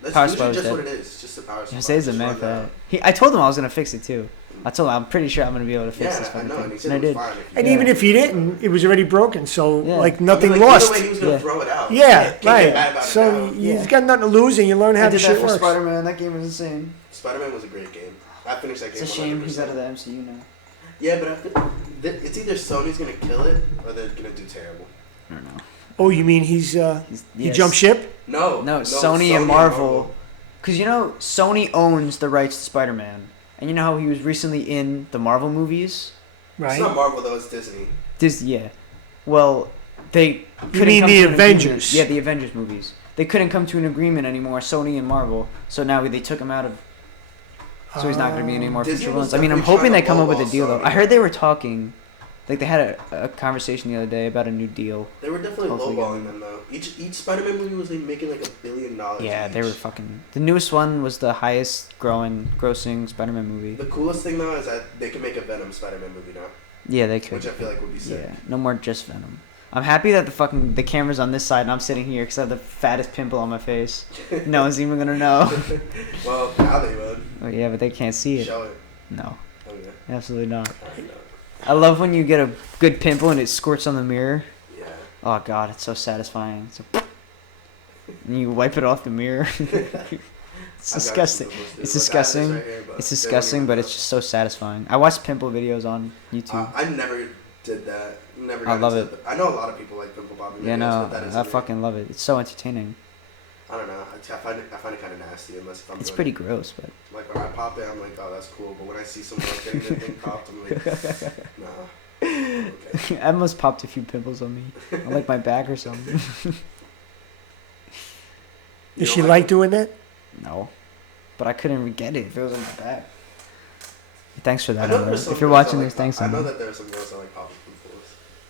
That's Power usually supply was just dead. what it is. Just a power supply. Jose's a Just man run for that. that. I told him I was gonna fix it too. I told him I'm pretty sure I'm gonna be able to fix this Yeah, I fucking know, thing. and he said And it I was did. fine. If And you, even if he didn't, it was already broken. So Yeah. like I mean, nothing like, lost. Either way, he was gonna Yeah. throw it out. Yeah, Can't get mad right. about it So now. you've Yeah. got nothing to lose, and you learn how I the did that shit for works. Spider-Man. That game was insane. Spider-Man was a great game. I finished that It's game. a shame 100%. he's out of the MCU now. Yeah, but I feel it's either Sony's gonna kill it or they're gonna do terrible. I don't know. Oh, you mean he Yes. jumped ship? No, Sony and Marvel. Because you know, Sony owns the rights to Spider-Man. And you know how he was recently in the Marvel movies? It's not Right. Marvel though. It's Disney. Yeah. Well, they couldn't mean come the to an Avengers? agreement. Yeah, the Avengers movies. They couldn't come to an agreement anymore, Sony and Marvel. So now they took him out of. So he's not going to be in any more Disney future was ones. I mean, I'm definitely hoping they trying to come up with a lowball deal though. Sony. I heard they were talking, like they had a conversation the other day about a new deal. They were definitely Hopefully lowballing getting- them though. Each Spider-Man movie was like making like $1 billion. Yeah, they each. were fucking. The newest one was the highest grossing Spider-Man movie. The coolest thing though is that they can make a Venom Spider-Man movie now, Yeah, they could. which I feel like would be sick. Yeah, no more just Venom. I'm happy that the camera's on this side and I'm sitting here because I have the fattest pimple on my face. No one's even gonna know. Well, now they would. Oh yeah, but they can't see it. Show it. No, Okay. absolutely not. I know. I love when you get a good pimple and it squirts on the mirror. Yeah. Oh god, it's so satisfying. And you wipe it off the mirror. It's I've got disgusting. some pimples, too. It's Like, I have this disgusting. right here, but It's they don't disgusting, even but know. it's just so satisfying. I watch pimple videos on YouTube. I never did that. Never. I got love into I know a lot of people like pimple popping. Yeah, videos, no, but that is I weird. fucking love it. It's so entertaining. I don't know. I find it kind of nasty unless if I'm. It's doing pretty it. gross, but Like when I pop it, I'm like, oh, that's cool. But when I see someone else getting their thing popped, I'm like, nah. Okay. I almost popped a few pimples on me, on like my back or something. You Does don't she like doing that? No, but I couldn't get it if it was on my back. Thanks for I that, know Emma. there's some If you're girls watching that this, like, thanks, I know Emma. that there are some girls that like popping pimples.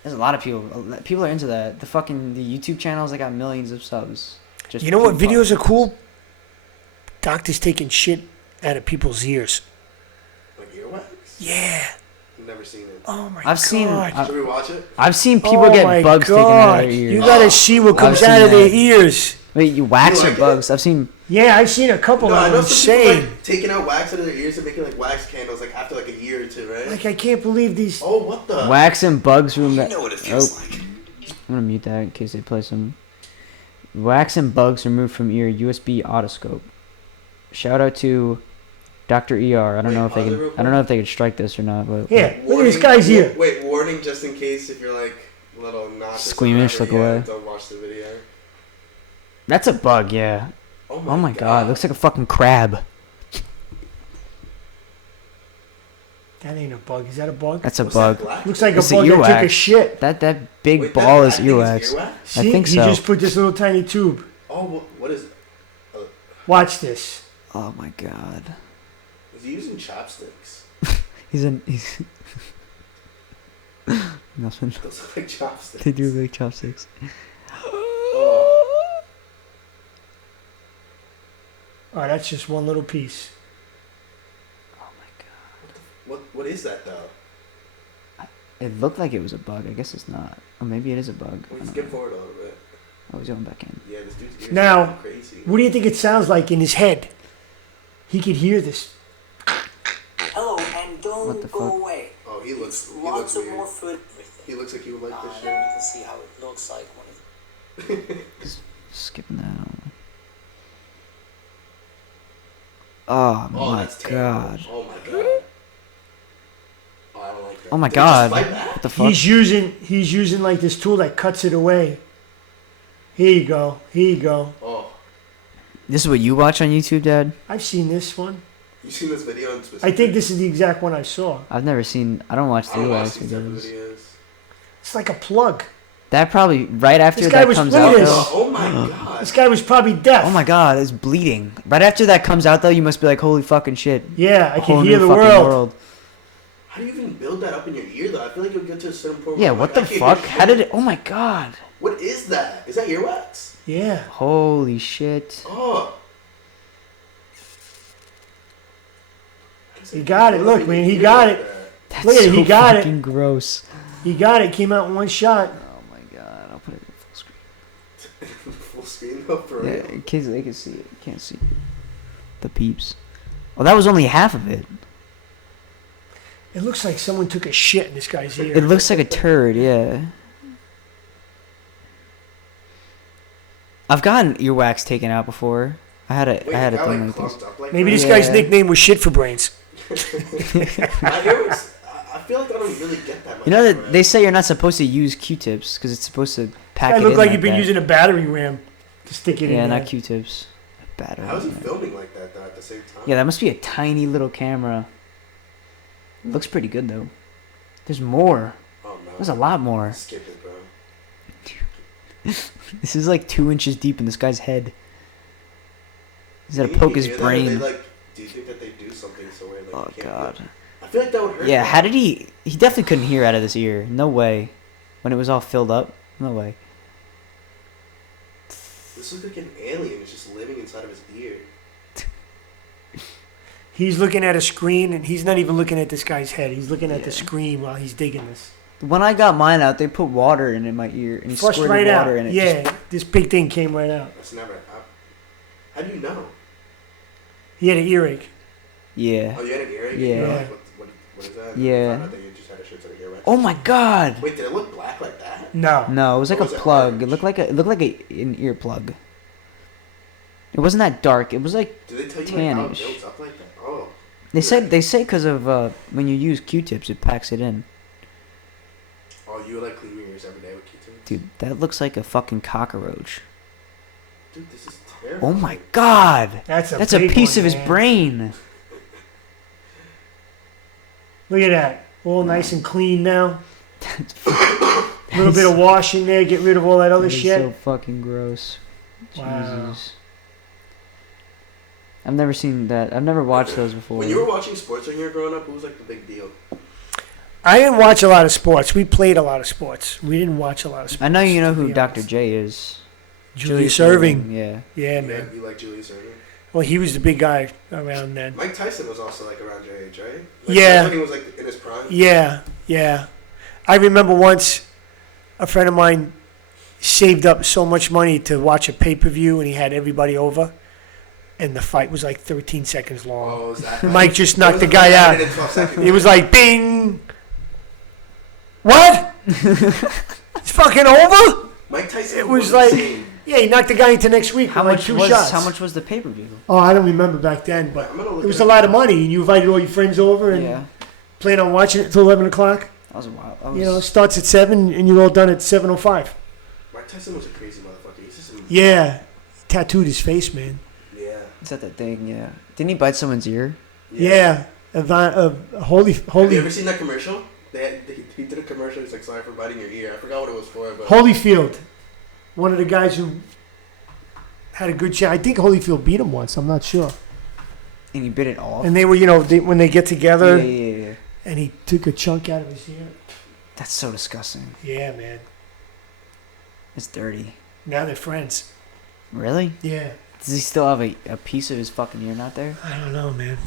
There's a lot of people. People are into that. The YouTube channels, they got millions of subs. Just You know what people videos are popping cool? Doctors taking shit out of people's ears. Like earwax? Yeah. I've never seen it. Oh my I've seen- god. Should we watch it? I've seen people Oh get my bugs taken out of their God. ears. You gotta see what comes seen out of their that. ears. Wait, you wax You or like it? bugs? I've seen Yeah, I've seen a couple No, I of know them. some people Insane. like taking out wax out of their ears and making like wax candles like after like a year or two, right? Like I can't believe these. Oh, what the? wax and bugs room. You know what it feels like. I'm gonna mute that in case they play some. Wax and bugs removed from ear USB otoscope. Shout out to Dr. ER. I don't Wait, know if they pause it can. real I don't know if they could strike this or not, but Yeah, look at this guy's ear. Wait, warning just in case if you're like a little nauseous. or Squeamish, whatever, look away. Don't watch the video. that's a bug. Yeah. Oh my god, looks like a fucking crab. That ain't a bug. Is that a bug? That's a What's bug. that black? Looks like It's a the bug that took a earwax. shit. That big Wait, ball that is thing is earwax. earwax? I See, think he so. just put this little tiny tube. Oh, what is? Watch this. Oh my god. Is he using chopsticks? He's nothing. Those look like chopsticks. They do look like chopsticks. Oh, Oh, that's just one little piece. Oh my god. what is that though? It looked like it was a bug. I guess it's not. Or maybe it is a bug. I Wait, don't skip know. forward a little bit. Oh, he's going back in. Yeah, this dude's ears Now, are crazy. What do you think it sounds like in his head? He could hear this. Hello, and don't What the go fuck? away. Oh, he looks Lots of weird. more food. He looks like he would like this Then you shit. can see how it looks like when it. Skipping that on. Oh, Oh, my that's terrible. god. Oh my god. Oh, I don't like that. Oh my Did he just god. bite back? What the fuck? He's using like this tool that cuts it away. Here you go. Here you go. Oh, This is what you watch on YouTube, Dad? I've seen this one. you seen this video in I specific? think this is the exact one I saw. I've never seen. I don't watch I the don't watch UX these type of videos. videos. It's like a plug. That probably right after This guy that was comes look out at this. though. Oh my god. This guy was probably deaf. Oh my god, it's bleeding. Right after that comes out though, you must be like, holy fucking shit. Yeah, I A whole can hear new the fucking world. How do you even build that up in your ear though? I feel like you'll get to a certain point. Yeah, where what like, the I can't fuck? hear How did shit. it? Oh my god. What is that? Is that earwax? Yeah. Holy shit. Oh. He got it. Look, man, he got it. That's Look at it, so he got it. fucking gross. He got it. Came out in one shot. Oh my god, I'll put it in full screen. Full screen though, for Yeah, real. in case they can see it. Can't see the peeps. Oh, that was only half of it. It looks like someone took a shit in this guy's ear. It looks like a turd, yeah. I've gotten earwax taken out before. I had a Wait, thing got, like this. clumped up like Maybe that? this guy's Yeah. nickname was Shit for Brains. My earwax, I feel like I don't really get that much. You know earwax. that they say you're not supposed to use Q-tips because it's supposed to pack I it look in like you've been that. using a battery ram to stick it Yeah, in not there. Q-tips. Battery. How is he filming like that though at the same time? Yeah, that must be a tiny little camera. Looks pretty good though. There's more. Oh no. There's a lot more. Skip it, bro. This is like 2 inches deep in this guy's head. He's gonna Maybe poke you his hear that, or brain. They, like, do you think that they do something so where like Oh you can't god. hear? I feel like that would hurt. Yeah, him. how did he? He definitely couldn't hear out of this ear. No way. When it was all filled up. No way. This looks like an alien. It's just living inside of his ear. He's looking at a screen, and he's not even looking at this guy's head. He's looking at the Yeah. screen while he's digging this. When I got mine out, they put water in my ear and he Flushed squirted right out. water in it. Yeah, Just- this big thing came right out. That's never. How do you know? He had an earache. yeah. Oh, you had an earache. Yeah. You were like, what is that? Yeah. You found out that you just had a shit ton of earwax. Oh my god. Wait, did it look black like that? No. No, it was like Or a was it plug. orange? It looked like an ear plug. It wasn't that dark. It was like Did they tell you like, how it tannish. builds up like that? Oh. they say because of when you use Q-tips, it packs it in. Oh, you like clean your ears every day with Q-tips? Dude, that looks like a fucking cockroach. Dude, this is terrible. Oh my god. That's a That's a big piece one, of his man. brain. Look at that. All nice and clean now. A little bit of wash in there. Get rid of all that other That is shit. so fucking gross. Wow. Jesus. I've never seen that. I've never watched those before. When you were watching sports when you were growing up, what was like the big deal? I didn't watch a lot of sports. We played a lot of sports. We didn't watch a lot of sports. I know you know to who be Dr. honest. J is. Julius Irving. Yeah. Yeah, You man. like, you like Julius Irving? Well, he was the big guy around then. Mike Tyson was also like around your age, right? Like, Yeah. that's when he was like in his prime. Yeah, yeah. I remember once a friend of mine saved up so much money to watch a pay-per-view, and he had everybody over, and the fight was like 13 seconds long. Oh, is that Mike just It knocked was the like guy 9 out. minutes, 12 seconds. It was like, bing! What? It's fucking over? Mike Tyson. It was like, insane. yeah, he knocked the guy into next week How with like much 2 was shots. how much was the pay-per-view? Oh, I don't remember back then, but I'm gonna look it was it a up. lot of money, and you invited all your friends over and Yeah. planned on watching it until 11 o'clock. That was a while. That was, You know, it starts at 7, and you're all done at 7:05. Mike Tyson was a crazy motherfucker. He's just some, Yeah, tattooed his face, man. yeah. is that that thing? Yeah. Didn't he bite someone's ear? Yeah, holy, Have you holy, ever seen that commercial? He did a commercial. He's like, sorry for biting your ear. I forgot what it was for, but Holyfield, one of the guys who had a good shot. I think Holyfield beat him once. I'm not sure. And he bit it off. And they were, when they get yeah, together, yeah, yeah, yeah. and he took a chunk out of his ear. That's so disgusting. Yeah, man. It's dirty. Now they're friends. Really? Yeah. Does he still have a piece of his fucking ear not there? I don't know, man.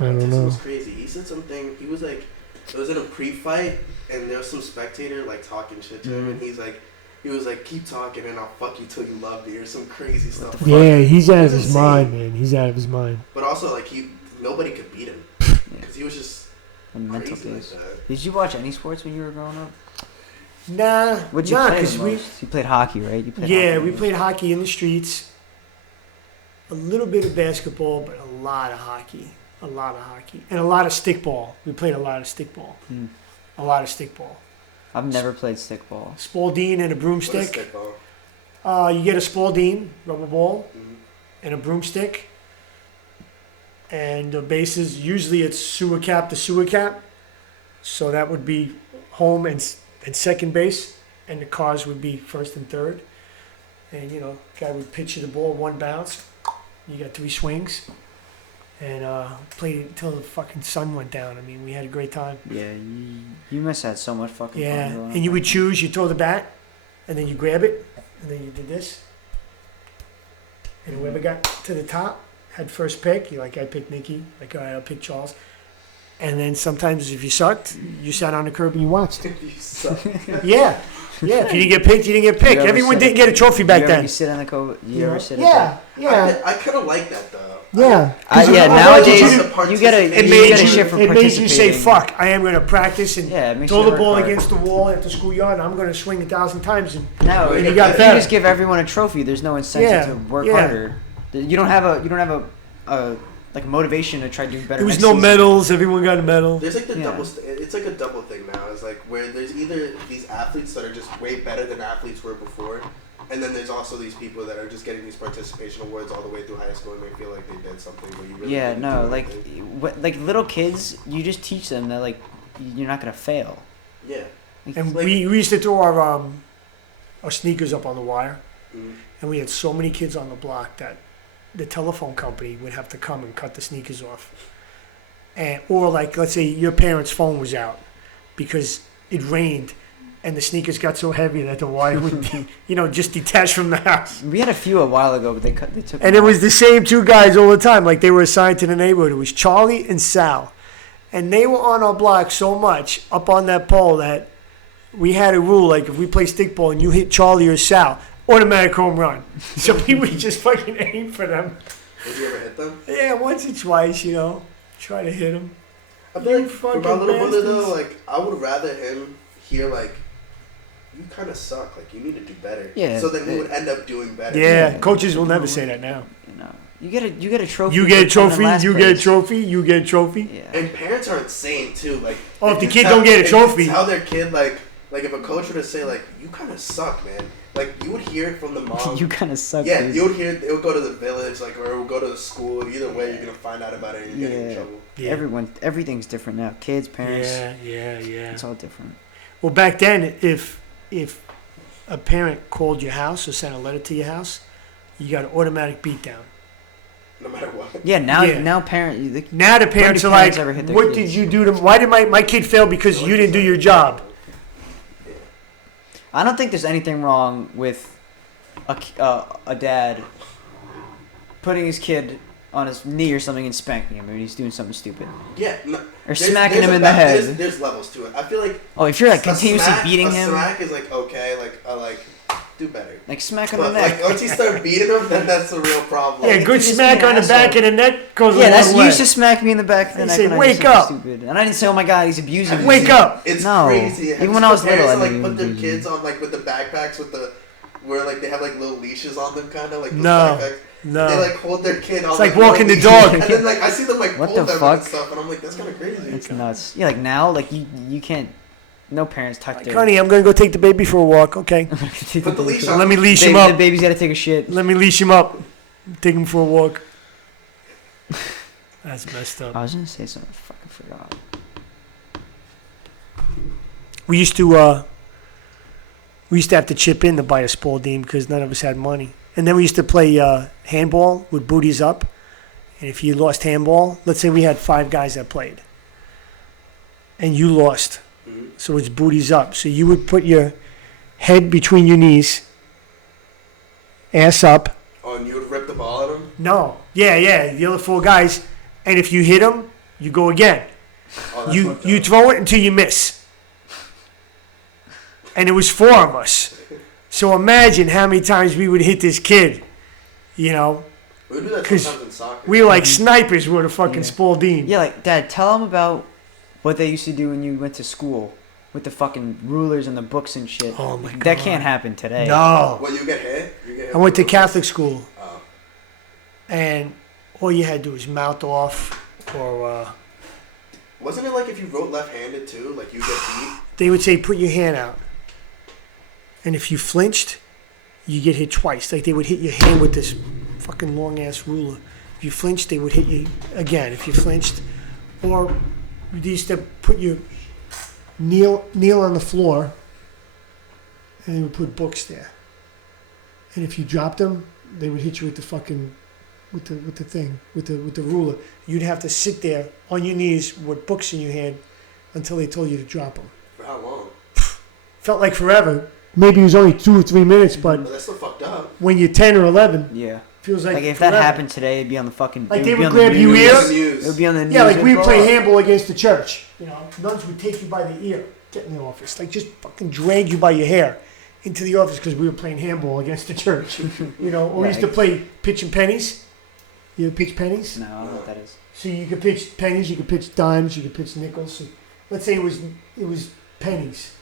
I Tyson don't know. was crazy. He said something. He was like, it was in a pre-fight, and there was some spectator like talking shit to him, and he was like, keep talking, and I'll fuck you till you love me, or some crazy stuff. the Yeah, he's out of It's his insane. mind, man. He's out of his mind. But also, like nobody could beat him Yeah. because he was just When mental crazy like case. that. Did you watch any sports when you were growing up? Nah, What'd you nah, play because the we, most? You played hockey, right? You played yeah, hockey we most. played hockey in the streets. A little bit of basketball, but a lot of hockey. A lot of hockey. And a lot of stickball. We played a lot of stickball. Hmm. A lot of stickball. I've never played stickball. Spalding and a What is broomstick. stickball? You get a Spalding, rubber ball, Mhm. and a broomstick. And the bases, usually it's sewer cap to sewer cap. So that would be home and second base. And the cars would be first and third. And, guy would pitch you the ball, one bounce. You got 3 swings. And played it until the fucking sun went down. I mean, we had a great time. Yeah, you must have had so much fucking Yeah, fun growing up. and you would choose, you throw the bat, and then you grab it, and then you did this. And whoever got to the top had first pick. You I picked Nikki. Like, all right, I'll pick Charles. And then sometimes if you sucked, you sat on the curb and you watched. You suck. Yeah. Yeah, if you didn't get picked, you didn't get picked. ever Everyone sit didn't get a trophy back you ever then. You sit on the you You ever know? sit Yeah, at yeah. I kind of like that though. Yeah. Yeah, Well, nowadays you- you get a It you made get a you, shit for it made you say, participating. fuck, I am going to practice and Yeah, it makes throw you the work ball hard. against the wall at the schoolyard and I'm going to swing 1,000 times. And No, You if got you better. just give everyone a trophy, there's no incentive Yeah, to work yeah. harder. You don't have a like motivation to try to do better. there was next no season. medals. Everyone got a medal. There's like the Yeah. it's like a double thing now. It's like where there's either these athletes that are just way better than athletes were before, and then there's also these people that are just getting these participation awards all the way through high school and they feel like they did something, but you really Yeah, didn't no, do like anything. like little kids, you just teach them that like you're not gonna fail. Yeah. Like, And Like- we used to throw our sneakers up on the wire. Mhm. And we had so many kids on the block that the telephone company would have to come and cut the sneakers off. And or like let's say your parents' phone was out because it rained and the sneakers got so heavy that the wire would just detach from the house. we had a few a while ago, but they took. And it them was off. the same two guys all the time. Like they were assigned to the neighborhood. It was Charlie and Sal. And they were on our block so much up on that pole that we had a rule like if we play stickball and you hit Charlie or Sal, automatic home run. So we would just fucking aim for them. Did you ever hit them? Yeah, once or twice, try to hit them. I feel like You for my fucking little brother bastards. though, like I would rather him hear like, you kind of suck. Like you need to do better. Yeah. So then he would end up doing better. Yeah, coaches will never say that now. You get a trophy. You get a for coming in trophy, last you get a place. trophy, you get a trophy. Yeah. And parents are insane too. Like, Oh, if the you kid tell- don't get a if you trophy. tell their kid like if a coach were to say like, you kind of suck, man. Like you would hear it from the mom. you kind of suck. Yeah, dude. you would hear it. It would go to the village, like, or it would go to the school. Either way, you're gonna find out about it and you're getting in Yeah. trouble. Yeah. Everything's different now. Kids, parents, Yeah. it's all different. Well, back then, if a parent called your house or sent a letter to your house, you got an automatic beatdown. No matter what. Yeah, now Yeah. now parent. Now the parents are parents like, ever hit their "What kids?" did you do to? Why did my kid fail because you didn't do your job?" I don't think there's anything wrong with a dad putting his kid on his knee or something and spanking him when he's doing something stupid. Yeah. No, Or smacking him a in the head. There's levels to it. I feel like Oh, if you're like a continuously smack- beating a him, smack is like okay, do better. like smack him in But the neck. like once you start beating him, then that's the real problem. Yeah, you good can just smack be an on the back asshole. of the neck goes Yeah, a that's long you way. used to smack me in the back of the They neck say, when I did "Wake something up." stupid, and I didn't say, "Oh my God, he's abusing me." Wake up. It's No. crazy. Have Even you when seen I was the parents little, I that, knew put their he was kids on like with the backpacks where like they have like little leashes on them, kind of like those No. backpacks. No. They like hold their kid on. It's like little walking the leashes, dog. And then like I see them like What pull the them fuck? and stuff, and I'm like, that's kind of crazy. It's nuts. Yeah, like now, like you can't. No parents tuck their. Honey, I'm gonna go take the baby for a walk. Okay, Put the leash on. let me leash Baby, him up. the baby's got to take a shit. Let me leash him up. Take him for a walk. That's messed up. I was gonna say something. I fucking forgot. We used to have to chip in to buy a Spalding because none of us had money. And then we used to play handball with booties up. And if you lost handball, let's say we had 5 guys that played, and you lost, Mhm. so it's booties up. So you would put your head between your knees, ass up. Oh, and you would rip the ball at him. No, yeah, the other 4 guys, and if you hit them, you go again. Oh, that's You fucked you up. throw it until you miss. And it was 4 of us. So imagine how many times we would hit this kid. We would do that 'cause sometimes in soccer. We were like snipers with a fucking Yeah. Spalding. Yeah, like Dad, tell them about what they used to do when you went to school with the fucking rulers and the books and shit. Oh my That God. can't happen today. No. What, you get hit? You get hit I went to with- Catholic school, Oh. and all you had to do was mouth off, or Wasn't it like if you wrote left-handed too, like you get beat? they would say, put your hand out. And if you flinched, you get hit twice. Like they would hit your hand with this fucking long-ass ruler. If you flinched, they would hit you again. If you flinched, or they used to put you kneel on the floor, and they would put books there. And if you dropped them, they would hit you with the fucking with the ruler. You'd have to sit there on your knees with books in your hand until they told you to drop them. For how long? Felt like forever. Maybe it was only 2 or 3 minutes, but But that's still fucked up. when you're 10 or 11, Yeah. feels like Like if forever. that happened today, it'd be on the fucking. Like it they would be would on the grab you news. ear? That's the news. It would be on the news. Yeah, like we and would play blah. handball against the church. Nuns would take you by the ear, get in the office, like just fucking drag you by your hair into the office because we were playing handball against the church. Or we used to Right. play pitch and pennies. You ever pitch pennies? No, I don't know what that is. So you could pitch pennies, you could pitch dimes, you could pitch nickels. So let's say it was pennies.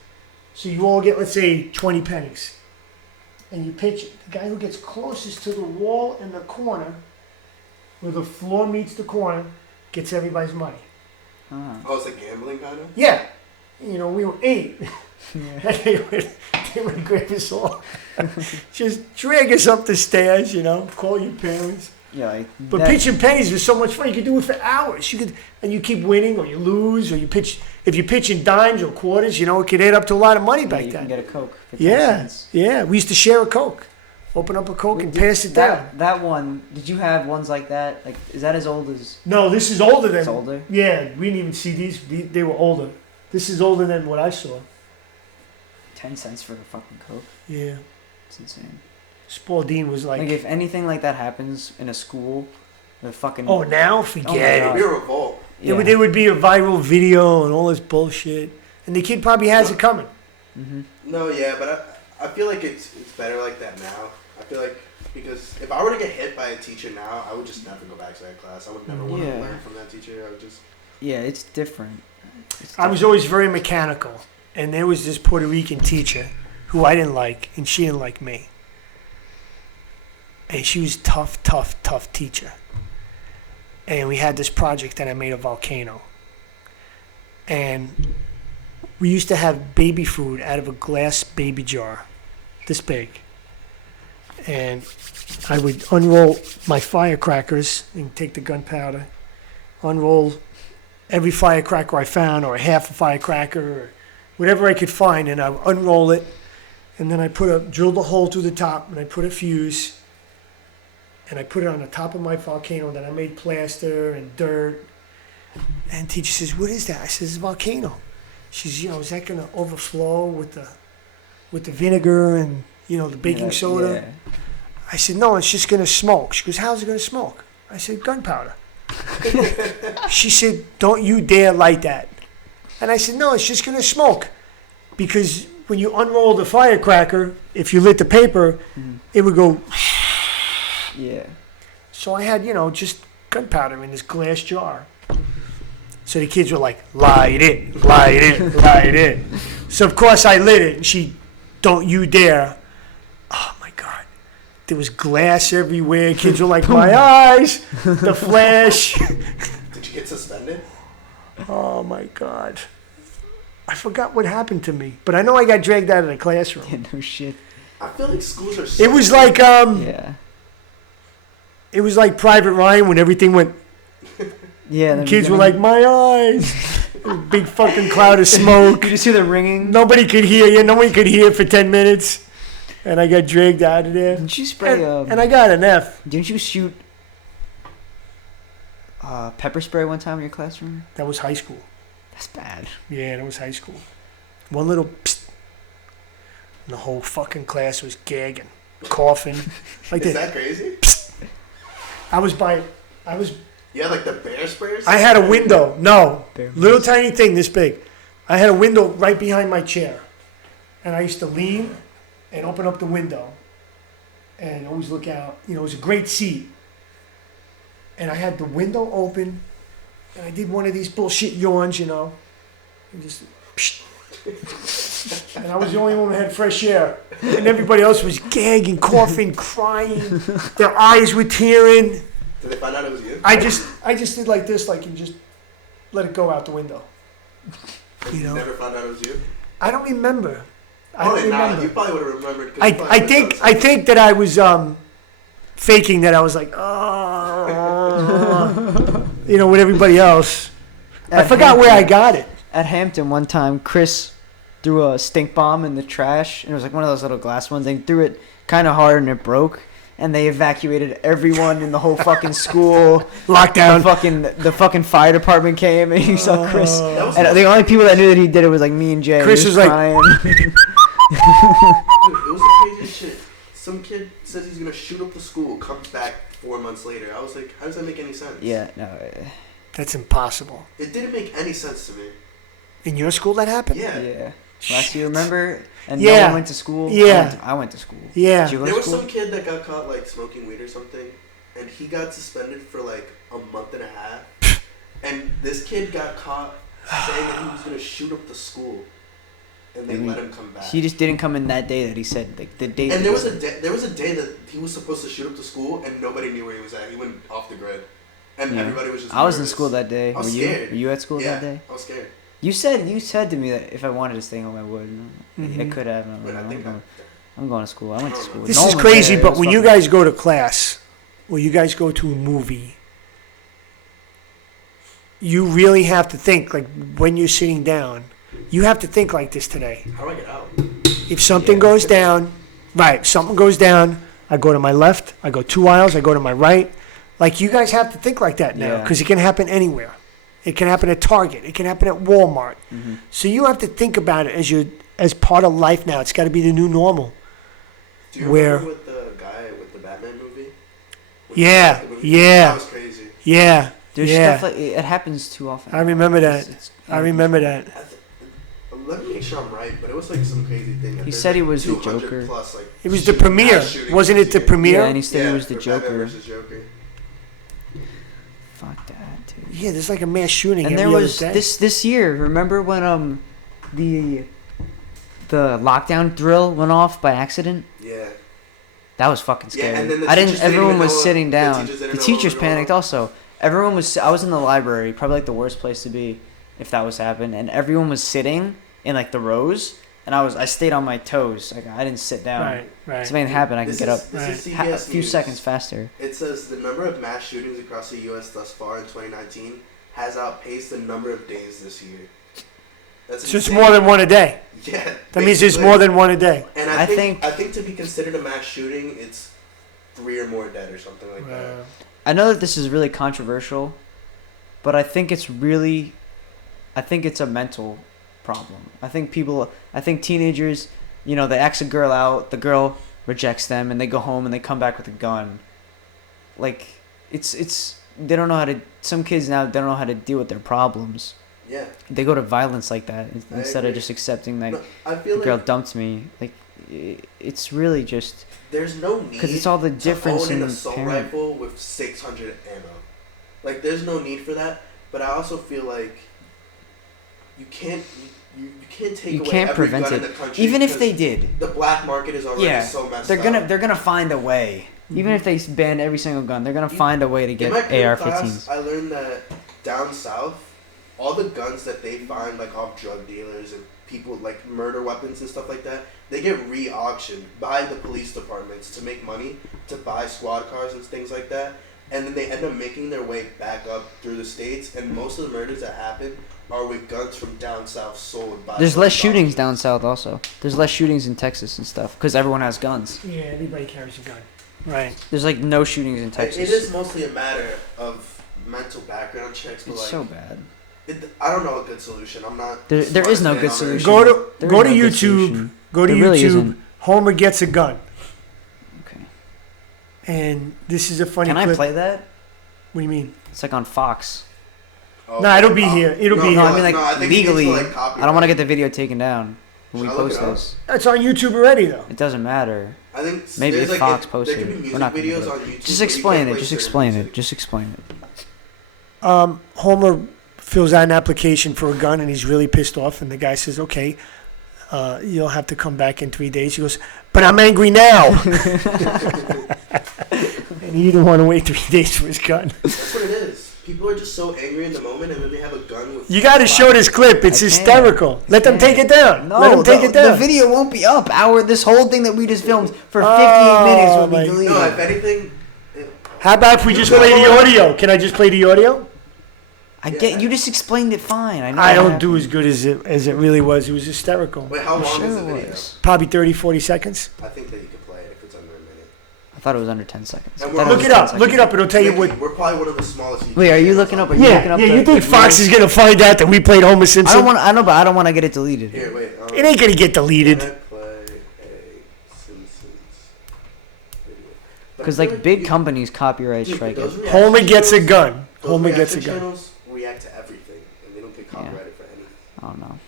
So you all get, let's say, 20 pennies. And you pitch it. The guy who gets closest to the wall in the corner, where the floor meets the corner, gets everybody's money. Oh, it's like gambling kind of. Yeah. You know, we were 8. Yeah. they would grab us all. Just drag us up the stairs, you know, call your parents. Yeah, like But that- pitching pennies was so much fun. You could do it for hours. And you keep winning, or you lose, or you pitch. If you pitch in dimes or quarters, you know, it could add up to a lot of money yeah, back you then. can get a Coke for 10 Yeah, cents. yeah. We used to share a Coke. Open up a Coke and pass it down. That one, did you have ones like that? Like, is that as old as... No, this is older than. It's older? Yeah, we didn't even see these. They were older. This is older than what I saw. 10 cents for a fucking Coke? Yeah. It's insane. Spalding was Like, like, if anything like that happens in a school, the fucking... oh, now Oh my forget God. it. It'd be a revolt. yeah. There would be a viral video and all this bullshit. And the kid probably has it coming. Mm-hmm. No, yeah, but I feel like it's better like that now. I feel like because if I were to get hit by a teacher now, I would just never go back to that class. I would never want Yeah. to learn from that teacher. I would just. Yeah, it's different. I was always very mechanical. And there was this Puerto Rican teacher who I didn't like, and she didn't like me. And she was tough teacher. And we had this project that I made a volcano. And we used to have baby food out of a glass baby jar, this big. And I would unroll my firecrackers and take the gunpowder, unroll every firecracker I found, or half a firecracker, or whatever I could find, and I would unroll it. And then I drilled a hole through the top, and I put a fuse, and I put it on the top of my volcano. Then I made plaster and dirt. And teacher says, "What is that?" I says, "It's a volcano." She's, "Is that gonna overflow with the vinegar and the baking soda?" Yeah. I said, "No, it's just gonna smoke." She goes, "How's it gonna smoke?" I said, "Gunpowder." She said, "Don't you dare light that." And I said, "No, it's just gonna smoke, because when you unroll the firecracker, if you lit the paper, it would go." Yeah. So I had, just gunpowder in this glass jar. So the kids were like, "Light it, light it, light it." So of course I lit it, and she, "Don't you dare." Oh my God. There was glass everywhere. Kids were like, "My eyes," the flash. Did you get suspended? Oh my God. I forgot what happened to me, but I know I got dragged out of the classroom. Yeah, no shit. I feel like schools are. So It was like Yeah. it was like Private Ryan when everything went. Yeah. then Kids we- were like, "My eyes." Big fucking cloud of smoke. Did you see the ringing? Nobody could hear you. Nobody could hear for 10 minutes. And I got dragged out of there. Didn't you spray? And I got an F. Didn't you shoot pepper spray one time in your classroom? That was high school. That's bad. Yeah, that was high school. One little psst. And the whole fucking class was gagging, coughing. Like Is that. that crazy? You had like the bear sprayers. I had a window. No. Bear Little mice. tiny thing this big. I had a window right behind my chair. And I used to lean and open up the window and always look out. It was a great seat. And I had the window open, and I did one of these bullshit yawns, and just, psh. And I was the only one who had fresh air. And everybody else was gagging, coughing, crying. Their eyes were tearing. Did they find out it was you? I just did like this, like, and just let it go out the window. Never found out it was you. I don't remember. I Oh, don't nah, remember. you probably would have remembered. 'cause I, you probably I would've think done I something. think that I was faking that I was like, with everybody else. I At forgot where I Hampton- got it. At Hampton, one time, Chris threw a stink bomb in the trash, and it was like one of those little glass ones. They threw it kind of hard, and it broke. And they evacuated everyone in the whole fucking school. Lockdown. The fucking fire department came, and you saw Chris. That was And the only people that knew that he did it was like me and Jay. Chris He was like- crying. Dude, it was the craziest shit. Some kid says he's gonna shoot up the school, comes back 4 months later. I was like, how does that make any sense? Yeah, no. That's impossible. It didn't make any sense to me. In your school that happened? Yeah. Yeah. Last year, remember? And no Yeah. one went to school. Yeah. I went to school. Yeah. Did you go There to was school? some kid that got caught like smoking weed or something. and he got suspended for like a month and a half. And this kid got caught saying that he was gonna shoot up the school, and they let him come back. He just didn't come in that day that he said, like the date. And there was a day that he was supposed to shoot up the school, and nobody knew where he was at. He went off the grid, and Yeah. everybody was just. I was in nervous. school that day. I was Were scared. you at school Yeah, that day? I was scared. You said to me that if I wanted to stay home, I would. I could have. and I'm But like, I think I'm going to school. I went to school. This No is one was crazy, there. It but was when you fucking- guys go to class, or you guys go to a movie, you really have to think, like, when you're sitting down, you have to think like this today. How do I get out? If something goes down, right, something goes down, I go to my left, I go 2 aisles, I go to my right. Like, you guys have to think like that now, Yeah. because it can happen anywhere. It can happen at Target. It can happen at Walmart. Mm-hmm. So you have to think about it as part of life now. It's got to be the new normal. Do you Where- remember with the guy with the Batman movie? With Yeah, the movie? yeah. That was crazy. Yeah, There's yeah. stuff like it happens too often. I remember that. It's- I remember that. Let me make sure I'm right, but it was like some crazy thing. that He there's, said he like, was the 200 Joker. Plus, like, It was the mass premiere. shootings Wasn't this it the year. premiere? Yeah, and he said Yeah, he was the for Batman Joker. versus Joker. Fuck that, dude. Yeah, there's like a mass shooting And every there was other day. this year. Remember when the lockdown drill went off by accident? Yeah. That was fucking Yeah, scary. and then the I didn't. teachers didn't Everyone even was know what- sitting the down. teachers The didn't know what teachers was going panicked on. also. Everyone was. I was in the library, probably like the worst place to be if that was happening. And everyone was sitting in like the rows, and I stayed on my toes. Like I didn't sit down. Right, right. If something happened, I can get up This is Right. CBS a few News. seconds faster. It says the number of mass shootings across the U.S. thus far in 2019 has outpaced the number of days this year. That's So it's insane. more than one a day. Yeah. That means there's basically. more than one a day. And I I think to be considered a mass shooting, it's 3 or more dead or something like that. I know that this is really controversial, but I think it's a mental problem. I think teenagers, they ask a girl out, the girl rejects them, and they go home and they come back with a gun. Like, they don't know how to, some kids now don't know how to deal with their problems. Yeah. They go to violence like that instead agree. of just accepting like, No, I feel the girl like dumped me. Like, it's really just, there's no need because it's all the difference to own in an assault parent. rifle with 600 ammo. Like, there's no need for that. But I also feel like you can't take You away can't every prevent gun it. in the country. Even if because they did. the black market is already Yeah, so messed They're up. gonna find a way. Even if they ban every single gun, they're gonna find a way to In get my career class, AR-15s. I learned that down south, all the guns that they find like off drug dealers and people like murder weapons and stuff like that, they get re-auctioned by the police departments to make money to buy squad cars and things like that, and then they end up making their way back up through the states. And most of the murders that happen are with guns from down south sold by. There's less police shootings officers. down south also. There's less shootings in Texas and stuff because everyone has guns. Yeah, everybody carries a gun. Right. There's like no shootings in It Texas. is mostly a matter of mental background checks, but It's like so bad. I don't know a good solution. I'm not. There is smartest no man good on earth. solution. Go to There go is to no good YouTube. solution. Go to There really YouTube. isn't. Homer gets a gun, Okay. and this is a funny Can I clip. play that? What do you mean? It's like on Fox. Oh, No, it'll be here. It'll be No, here. I mean like I think it gets legally. to, like, I don't want to get copyright. the video taken down when we Should I look post it up? this. It's on YouTube already, though. It doesn't matter. I think Maybe there's if like Fox posted there it. could be We're music not gonna videos do it. on YouTube. Just where you explain can it. play Just certain explain music. it. Just explain it. Homer fills out an application for a gun, and he's really pissed off. And the guy says, "Okay, you'll have to come back in 3 days." He goes, "But I'm angry now." And he didn't want to wait 3 days for his gun. That's what it is. People are just so angry in the moment, and then they have a gun with. You got to show this clip. It's I can't. hysterical. Let them take it down. No, Let them take it down. The video won't be up. This whole thing that we just filmed for 58 Oh, minutes will my be deleted. No, if anything, How about if we just play the audio? Can I just play the audio? I get you just explained it fine. I know. I what don't do happened. as good as it really was. It was hysterical. wait, how I'm long sure is it the video? was. Probably 30, 40 seconds. I think that you could play it if it's under a minute. I thought it was under 10 seconds. I And thought we're- Look was it 10 up. Look seconds. it up. It'll tell you Mickey, what. We're probably one of the smallest. YouTube Wait, are you channels looking on up? Are you there. looking up Yeah, the you think Fox views? is gonna find out that we played Homer Simpson? I don't want. I know, but I don't want to get it deleted. Here, wait. It ain't gonna get deleted. Can I play a Simpsons video? But I Because feel like big you- companies copyright dude, strike those it. reaction Homer gets a channels- gun. those Homer gets a reaction gun. channels react to everything, and they don't get copyrighted for anything. I don't know.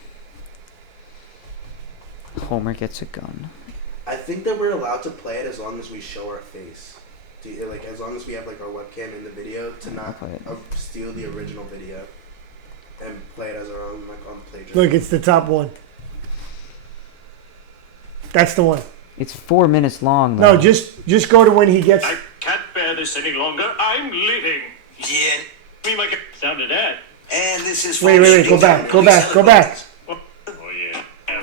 Homer gets a gun. I think that we're allowed to play it as long as we show our face. like as long as we have like our webcam in the video, to not play it. steal the original video and play it as our own, like on the plagiarism. Look, it's the top one. That's the one. It's 4 minutes long though. No, just go to when he gets. I can't bear this any longer. I'm leaving. Yeah. Me my sound of that. And this is for Wait. Go shooting back. down Go back. Go back. Oh yeah. I'd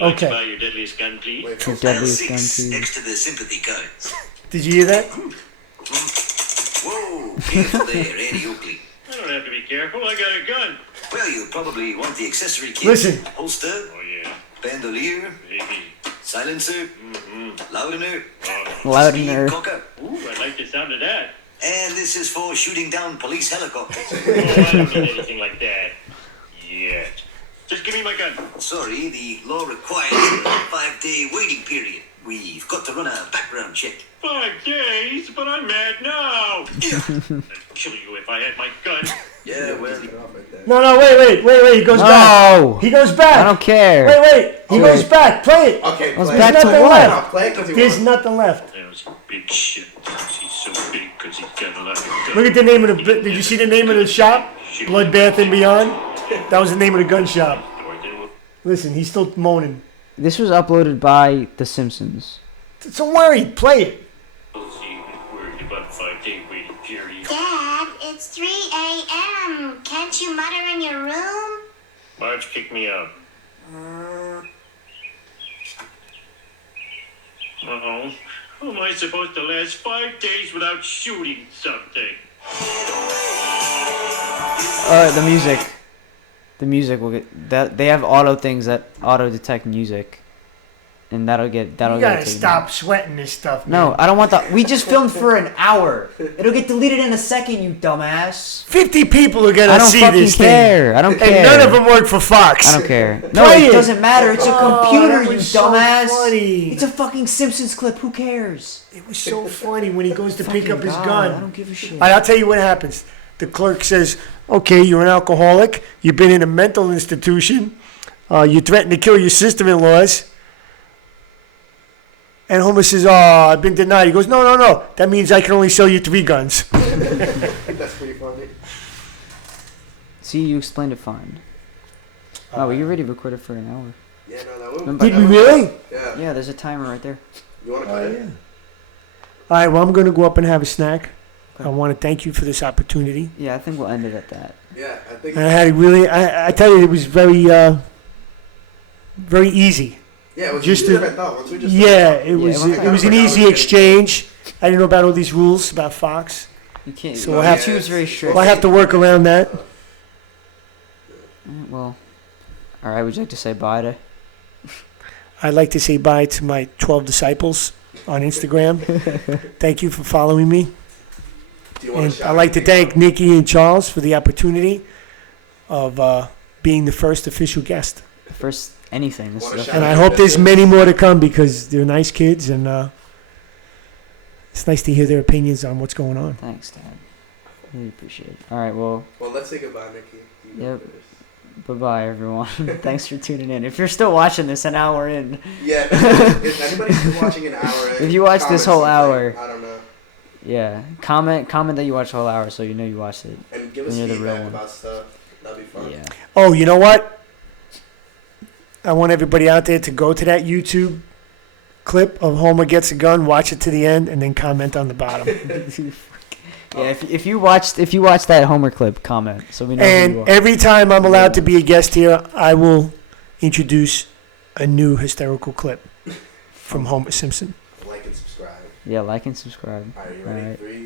like Okay. to buy your deadliest gun, please. Wait, Your Aisle deadliest gun 6 too. next to the sympathy card. Did you hear that? Whoa, careful there, Annie Oakley. I don't have to be careful. I got a gun. Well, you'll probably want the accessory kit. Listen. Holster, Oh yeah, bandolier, baby. silencer, loudener, Loudener. speed cocker. Ooh, I like the sound of that. And this is for shooting down police helicopters. Oh, I don't need anything like that. Yet. Just give me my gun. Sorry, the law requires a 5-day waiting period. We've got to run a background check. 5 days, but I'm mad now. Yeah. I'd kill you if I had my gun. Yeah, well, Turn it off right there. No, wait. He goes back. No! He goes back. I don't care. Wait. He goes back. Play it. Okay, Let's play back it. to nothing what? left. No, play it 'cause he There's won. nothing left. That was big shit. He's so big because he's got a lot of guns. Look at the name of the. Did you see the name of the shop? Bloodbath and Beyond. That was the name of the gun shop. Listen, he's still moaning. This was uploaded by The Simpsons. Don't worry. Play it. Worried about a 5-day waiting period. Dad, it's 3 a.m. Can't you mutter in your room? Marge kicked me out. Uh-oh. How am I supposed to last 5 days without shooting something? The music. The music will get that. They have auto things that auto detect music, and that'll get You it gotta taken stop out. sweating this stuff. No, man. I don't want that. We just filmed for an hour. It'll get deleted in a second, you dumbass. 50 people are gonna I don't see fucking this care. I don't thing, care. and none of them work for Fox. I don't care. No, Play it it. doesn't matter. It's a Oh, computer, that you was so dumbass. funny. It's a fucking Simpsons clip. Who cares? It was so funny when he goes to pick Fucking up his God, gun. I don't give a shit. All right, I'll tell you what happens. The clerk says, okay, you're an alcoholic. You've been in a mental institution. You threatened to kill your sister-in-laws. And Homer says, oh, I've been denied. He goes, no. That means I can only sell you 3 guns. That's pretty funny. See, you explained it fine. Oh, well, you already recorded for an hour. Yeah, no, that would. Remember- Did we really? Yeah. Yeah, there's a timer right there. You want to cut it? All right, well, I'm going to go up and have a snack. Okay. I want to thank you for this opportunity. Yeah, I think we'll end it at that. Yeah, I think. And I had really, I tell you, it was very easy. Yeah, it was just easier to- than I thought. Once we just Yeah, it was it it was an easy exchange. I didn't know about all these rules about Fox. You can't. So So we'll have YouTube's very strict. Well, I have to work around that. Well, all right. Would you like to say bye to? I'd like to say bye to my 12 disciples on Instagram. Thank you for following me. Do you want And shout I'd like to anything thank out? Nikki and Charles for the opportunity of being the first official guest. First, anything. This Wanna is the shout And out I your hope there's business? many more to come because they're nice kids and it's nice to hear their opinions on what's going on. Thanks, Dad. Really appreciate it. All right. Well, Well, let's say goodbye, Nikki. You go Yep. first. bye bye, everyone. Thanks for tuning in. If you're still watching this an hour in, Yeah. If anybody's still watching an hour, If you watch this comment whole something. hour- I don't know. yeah, comment that you watched the whole hour so you know you watched it. And give us And you're the real feedback one. about stuff. That'd be fun. Yeah. Oh, you know what? I want everybody out there to go to that YouTube clip of Homer gets a gun, watch it to the end, and then comment on the bottom. Yeah, if you watched that Homer clip, comment so we know who you And are. every time I'm allowed to be a guest here, I will introduce a new hysterical clip from Homer Simpson. Like and subscribe. Yeah, like and subscribe. All right, you All ready? right. 3,